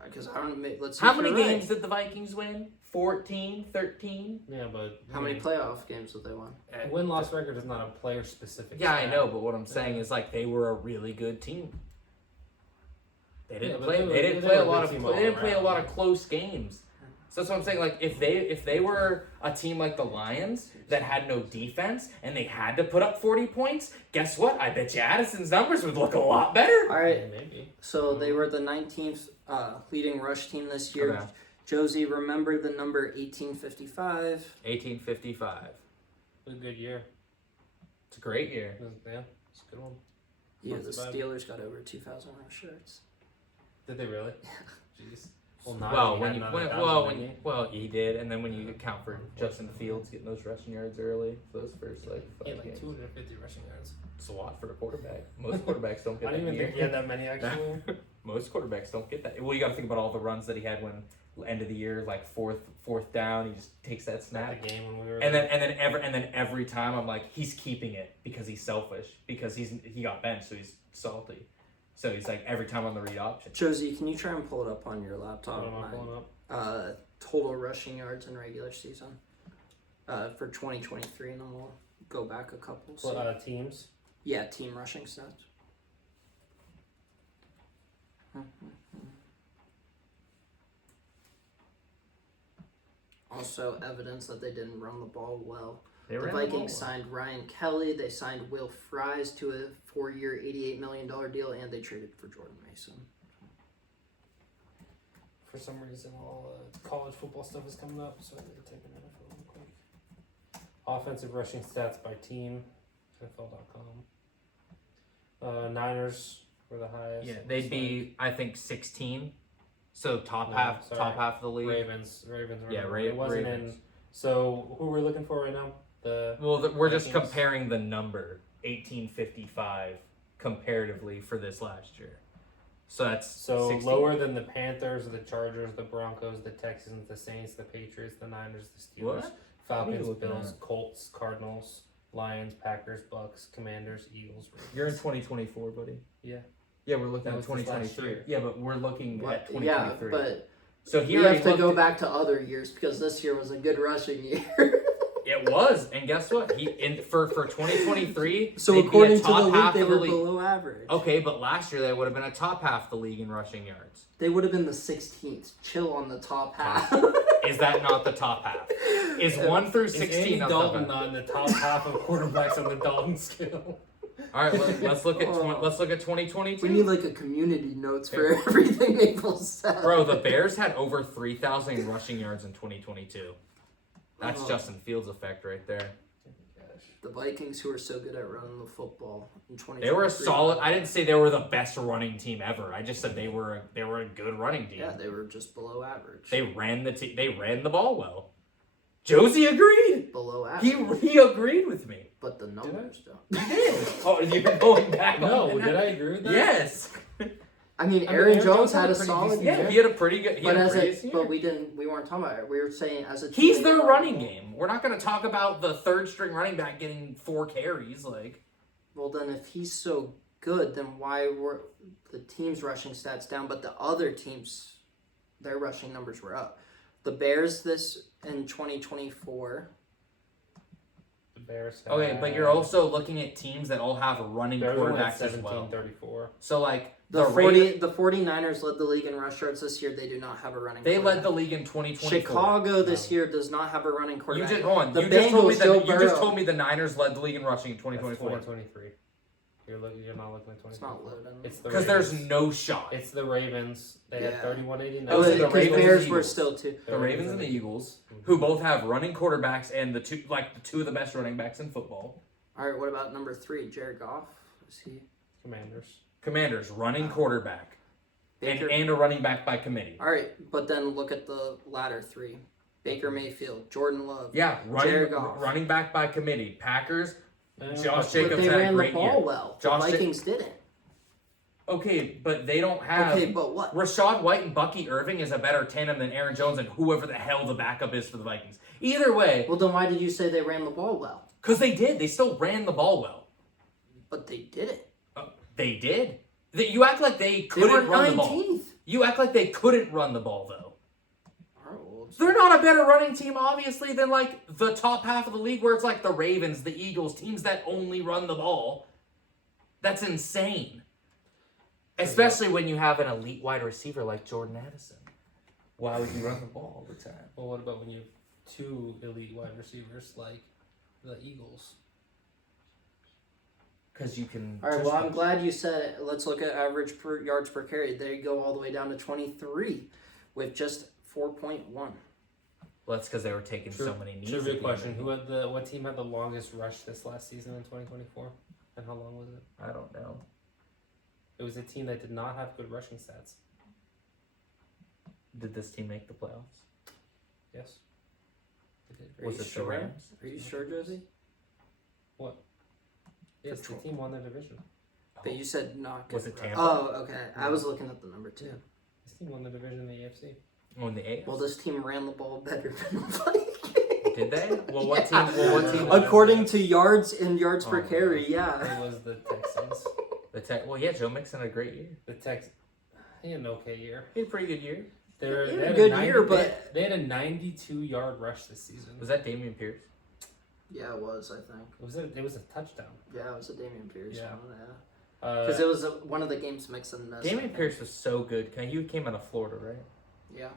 Because I don't. Let's see How if many you're games right. did the Vikings win? 14, 13? Yeah, but How many playoff games did they win? win-loss record is not a player specific. Yeah, I know, but what I'm saying is like they were a really good team. They didn't but play. they were- They didn't they play were a a lot good of. team They all didn't play a around. lot of close games. So that's what I'm saying. Like if they were a team like the Lions that had no defense and they had to put up 40 points, guess what? I bet you Addison's numbers would look a lot better. All right, Maybe. so they were the 19th leading rush team this year. Okay. Josie, remember the number 1855? 1855. It was a good year. It's a great year. Yeah, it's a good one. Yeah, Not the so bad. Steelers got over 2,000 rush shirts. Did they really? Jeez. Well, Well, when he did, and then when you account for Justin Fields getting those rushing yards early, those first like 5 games. 250 rushing yards. It's a lot for a quarterback. Most quarterbacks don't get I that didn't even year. think he had that many actually. Most quarterbacks don't get that. Well, you got to think about all the runs that he had when end of the year, like fourth down, he just takes that snap. The game when we were. And then every time I'm like, he's keeping it because he's selfish because he got benched, so he's salty. So he's like every time on the read option. Josie, can you try and pull it up on your laptop? What am I pulling up? total rushing yards in regular season for 2023, and then we'll go back a couple. So. Teams. Yeah, team rushing stats. Also, evidence that they didn't run the ball well. They The ran Vikings ball well. signed Ryan Kelly. They signed Will Fries to a 4-year, $88 million deal, and they traded for Jordan Mason. For some reason, all college football stuff is coming up, so I gotta take a minute real quick. Offensive rushing stats by team, NFL.com. Niners were the highest. Yeah, they'd be, I think, 16. So top No, half sorry. of the league. Ravens. Were Yeah, it wasn't Ravens. in. So who we're looking for right now? We're just Vikings. comparing the number 1855 comparatively for this last year. So that's 16. Lower than the Panthers, the Chargers, the Broncos, the Texans, the Saints, the Patriots, the Niners, the Steelers, What? What are you Falcons, looking Bills, at? Colts, Cardinals, Lions, Packers, Bucks, Commanders, Eagles. Ravens. You're in 2024, buddy. Yeah. Yeah, we're looking That at was this last 2023. year. Yeah, but we're looking at Yeah, 2023. but so we here have to go back to other years because this year was a good rushing year. It was, and guess what? For 2023. So they'd be according a to the top league, half they of the were league. below average. Okay, but last year they would have been a top half of the league in rushing yards. They would have been the 16th. Chill on the top half. Is that not the top half? Is 1 through Is 16 Andy not Dalton the not in the top half of quarterbacks on the Dalton scale? All right, let's look at let's look at 2022. We need like a community notes for everything Maple said. Bro, the Bears had over 3,000 rushing yards in 2022. That's Oh. Justin Fields' effect right there. The Vikings, who are so good at running the football in 2023. They were a solid. I didn't say they were the best running team ever. I just said they were a good running team. Yeah, they were just below average. They ran they ran the ball well. Josie agreed. below average. He agreed with me. But the numbers don't. He did. Oh, you're going back No, on did I agree with that? Yes. I mean, I mean, Aaron Jones had a pretty solid decent year. Yeah, he had a pretty good. He But had a as previous a, year. but we weren't talking about it. We were saying as a team. He's their running game. We're not going to talk about the third string running back getting 4 carries. Like, Well, then if he's so good, then why were the team's rushing stats down, but the other teams, their rushing numbers were up? The Bears this in 2024. The Bears. okay, but you're also looking at teams that all have running Bears only had quarterbacks as well. 17-34. So like The Ravens, 49ers led the league in rush yards this year. They do not have a running. they led quarterback. the league in 2024. Chicago this No. year does not have a running You quarterback. just hold on. The You just told me Bengals, that Joe you just Burrow. told me the Niners led the league in rushing in That's 2024. 2023. You're not looking at 2024. It's not loading. It's the Because there's Ravens. no shot. It's the Ravens. They had Yeah. 31-89. Those are the Because Ravens and Bears the were Eagles. still two. The Ravens and the Eagles, who both have running quarterbacks and the two of the best running backs in football. All right, what about number 3, Jared Goff? Is he Commanders. Commanders, running quarterback, Baker? and a running back by committee. All right, but then look at the latter 3: Baker Mayfield, Jordan Love. Yeah, Jared Goff. running back by committee. Packers. Josh But Jacobs they had a ran the great ball year. well. Josh the Vikings didn't. Okay, but they don't have. Okay, but what? Rashad White and Bucky Irving is a better tandem than Aaron Jones and whoever the hell the backup is for the Vikings. Either way, Well, then why did you say they ran the ball well? because they did. They still ran the ball well. But they didn't. They did. You act like they They couldn't were run the ball. 19th. You act like they couldn't run the ball, though. All right, well, it's- They're not a better running team, obviously, than like the top half of the league where it's like the Ravens, the Eagles, teams that only run the ball. That's insane. Especially when you have an elite wide receiver like Jordan Addison. Why would you run the ball all the time? Well, what about when you have 2 elite wide receivers like the Eagles? Because you can. All right, well, I'm glad you said it. Let's look at average yards per carry. They go all the way down to 23 with just 4.1. Well, that's because they were taking so many knees. Trivia at the question: end of what team had the longest rush this last season in 2024, and how long was it? it. I don't know. It was a team that did not have good rushing stats. Did this team make the playoffs? Yes. They did Are Was you it the sure? Rams? Are you sure, Josie? Yes, the team won the division. But you said not good. Was it Tampa? Oh, okay. I was looking at the number 2. This team won the division in the AFC. Oh, in the AFC? Well, this team ran the ball better than the Vikings. Did they? Well, what Yeah. team? Well, what team? According to yards and yards per Oh, carry, yeah. It was the Texans. Well, yeah, Joe Mixon had a great year. The Tex. He had an okay year. He had a pretty good year. They They had had a good 90 year, but they had a 92-yard rush this season. Was that Damian Pierce? yeah, it was. I think. It was a touchdown. Yeah, it was a Damian Pierce Yeah. one. Yeah, because it was one of the games mixing this. Damian Pierce was so good. He came out of Florida, right? Yeah.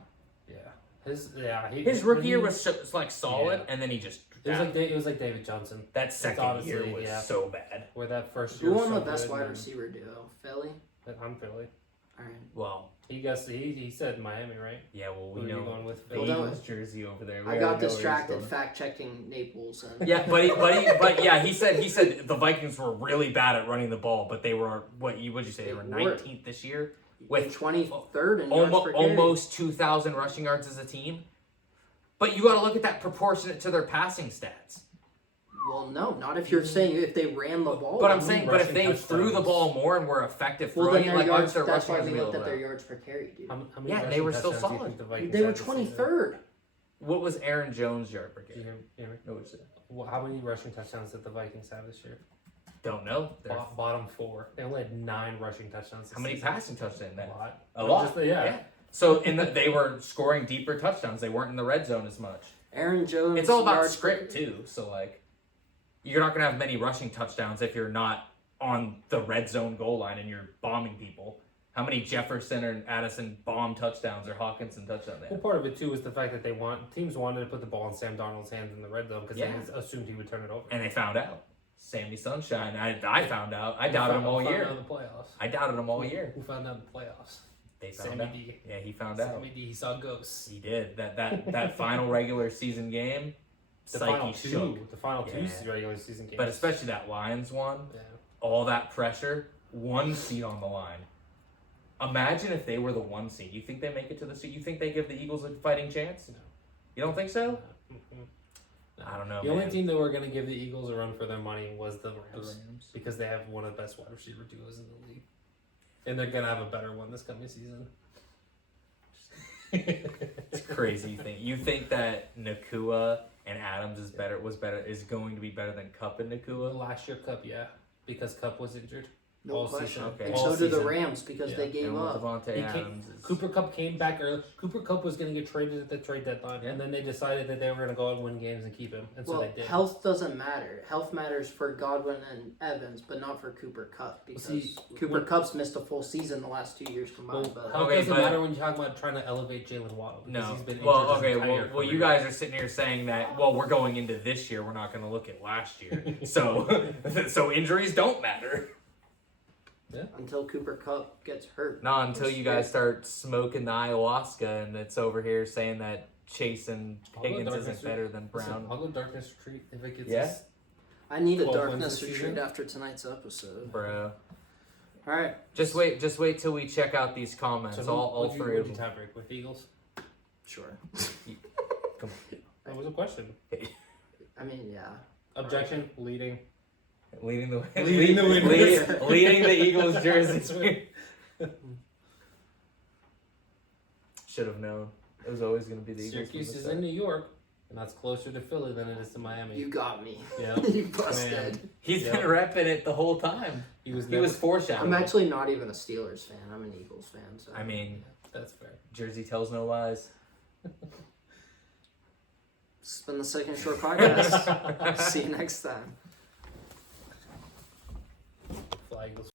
His rookie year was like solid, Yeah. and then he just it was like David Johnson. that second honestly, year was yeah. so bad. Where that first year Who was won so the best good, wide and receiver duo? Philly. then- I'm Philly. All right. Well, He said Miami, right? yeah. Well, we Who are you know going with? the Philly? Well, Eagles jersey over there. We I already got know where he's distracted going. fact checking Naples. And Yeah, but yeah, he said the Vikings were really bad at running the ball, but they were what'd you say? They were They were. 19th this year with with 23rd in yards per carry. almost 2,000 rushing yards as a team. But you got to look at that proportionate to their passing stats. Well, no, not if you're saying if they ran the ball. But I'm many saying, but if rushing they threw the touchdowns? ball more and were effective well, then throwing, their like yards. their That's rushing why yards we would be looked a at little their better. yards per carry, dude. How many Yeah, they rushing were still touchdowns do you solid. think the Vikings They were had this season? 23rd. What was Aaron Jones' yard per Do you carry? hear me? No, what's it? How many rushing touchdowns did the Vikings have this year? Don't know. They're- Bottom 4. They only had 9 rushing touchdowns. How many season. passing touchdowns? A lot. A lot. Just, yeah. So they were scoring deeper touchdowns. They weren't in the red zone as much. Aaron Jones. It's all about yards script too. So like, you're not gonna have many rushing touchdowns if you're not on the red zone goal line and you're bombing people. How many Jefferson or Addison bomb touchdowns or Hawkinson touchdowns they Well, have? part of it too is the fact that teams wanted to put the ball in Sam Darnold's hands in the red zone because Yeah. they assumed he would turn it over. And they found out. Sammy Sunshine. I found out. I doubted him all Who found year. out in the playoffs? I doubted him all year. Who found out in the playoffs? They found Sammy out. D. Yeah, he found out. Sammy D. He saw ghosts. He did. That final regular season game, The psyche final shook. two. The final two Yeah. regular season games. But especially that Lions one. Yeah. All that pressure, one seed on the line. Imagine if they were the one seed. You think they make it to the seed? You think they give the Eagles a fighting chance? No. You don't think so? Mhm. I don't know. The only team that were going to give the Eagles a run for their money was the The Rams Rams. because they have one of the best wide receiver duos in the league, and they're going to have a better one this coming season. It's crazy. You think that Nakua and Adams is going to be better than Cup and Nakua? Last year, Cup, yeah, because Cup was injured. No all question. season. Okay. And All so did the season. Rams because Yeah. they gave And up. Devontae He Adams is Cooper Cup came back early. Cooper Cup was going to get traded at the trade deadline, Yeah. and then they decided that they were going to go out and win games and keep him, and so Well, they did. health doesn't matter. Health matters for Godwin and Evans, but not for Cooper Cup because See, Cooper when- Cup's missed a full season the last 2 years combined. Well, but health Okay, doesn't but- matter when you talk about trying to elevate Jalen Waddle. Because no. he's been Well, injured his okay. entire Well, you career. guys are sitting here saying that. Well, we're going into this year. We're not going to look at last year. So injuries don't matter. until Cooper Cup gets hurt. Not until you guys start smoking the ayahuasca and it's over here saying that Chase and I'll go Higgins darkness isn't better than Listen, Brown. I'll go darkness retreat if it gets Yeah? us. I need a 12 wins darkness this retreat season? after tonight's episode. Bro. All right. Just wait till we check out these comments. So all three of you them. tiebreak with Eagles? Sure. Come That was a question. I mean, yeah. Objection, leading. on. Leading the way. Leading the winners. leading the Eagles jerseys. Should have known. It was always going to be the Eagles. Syracuse from the is start. in New York, and that's closer to Philly than it is to Miami. You got me. Yeah. You busted. Man. He's Yeah. been repping it the whole time. He was He was foreshadowing. I'm actually not even a Steelers fan. I'm an Eagles fan. So. I mean, That's fair. Jersey tells no lies. It's been the Second Shore Podcast. See you next time. Fly Eagles.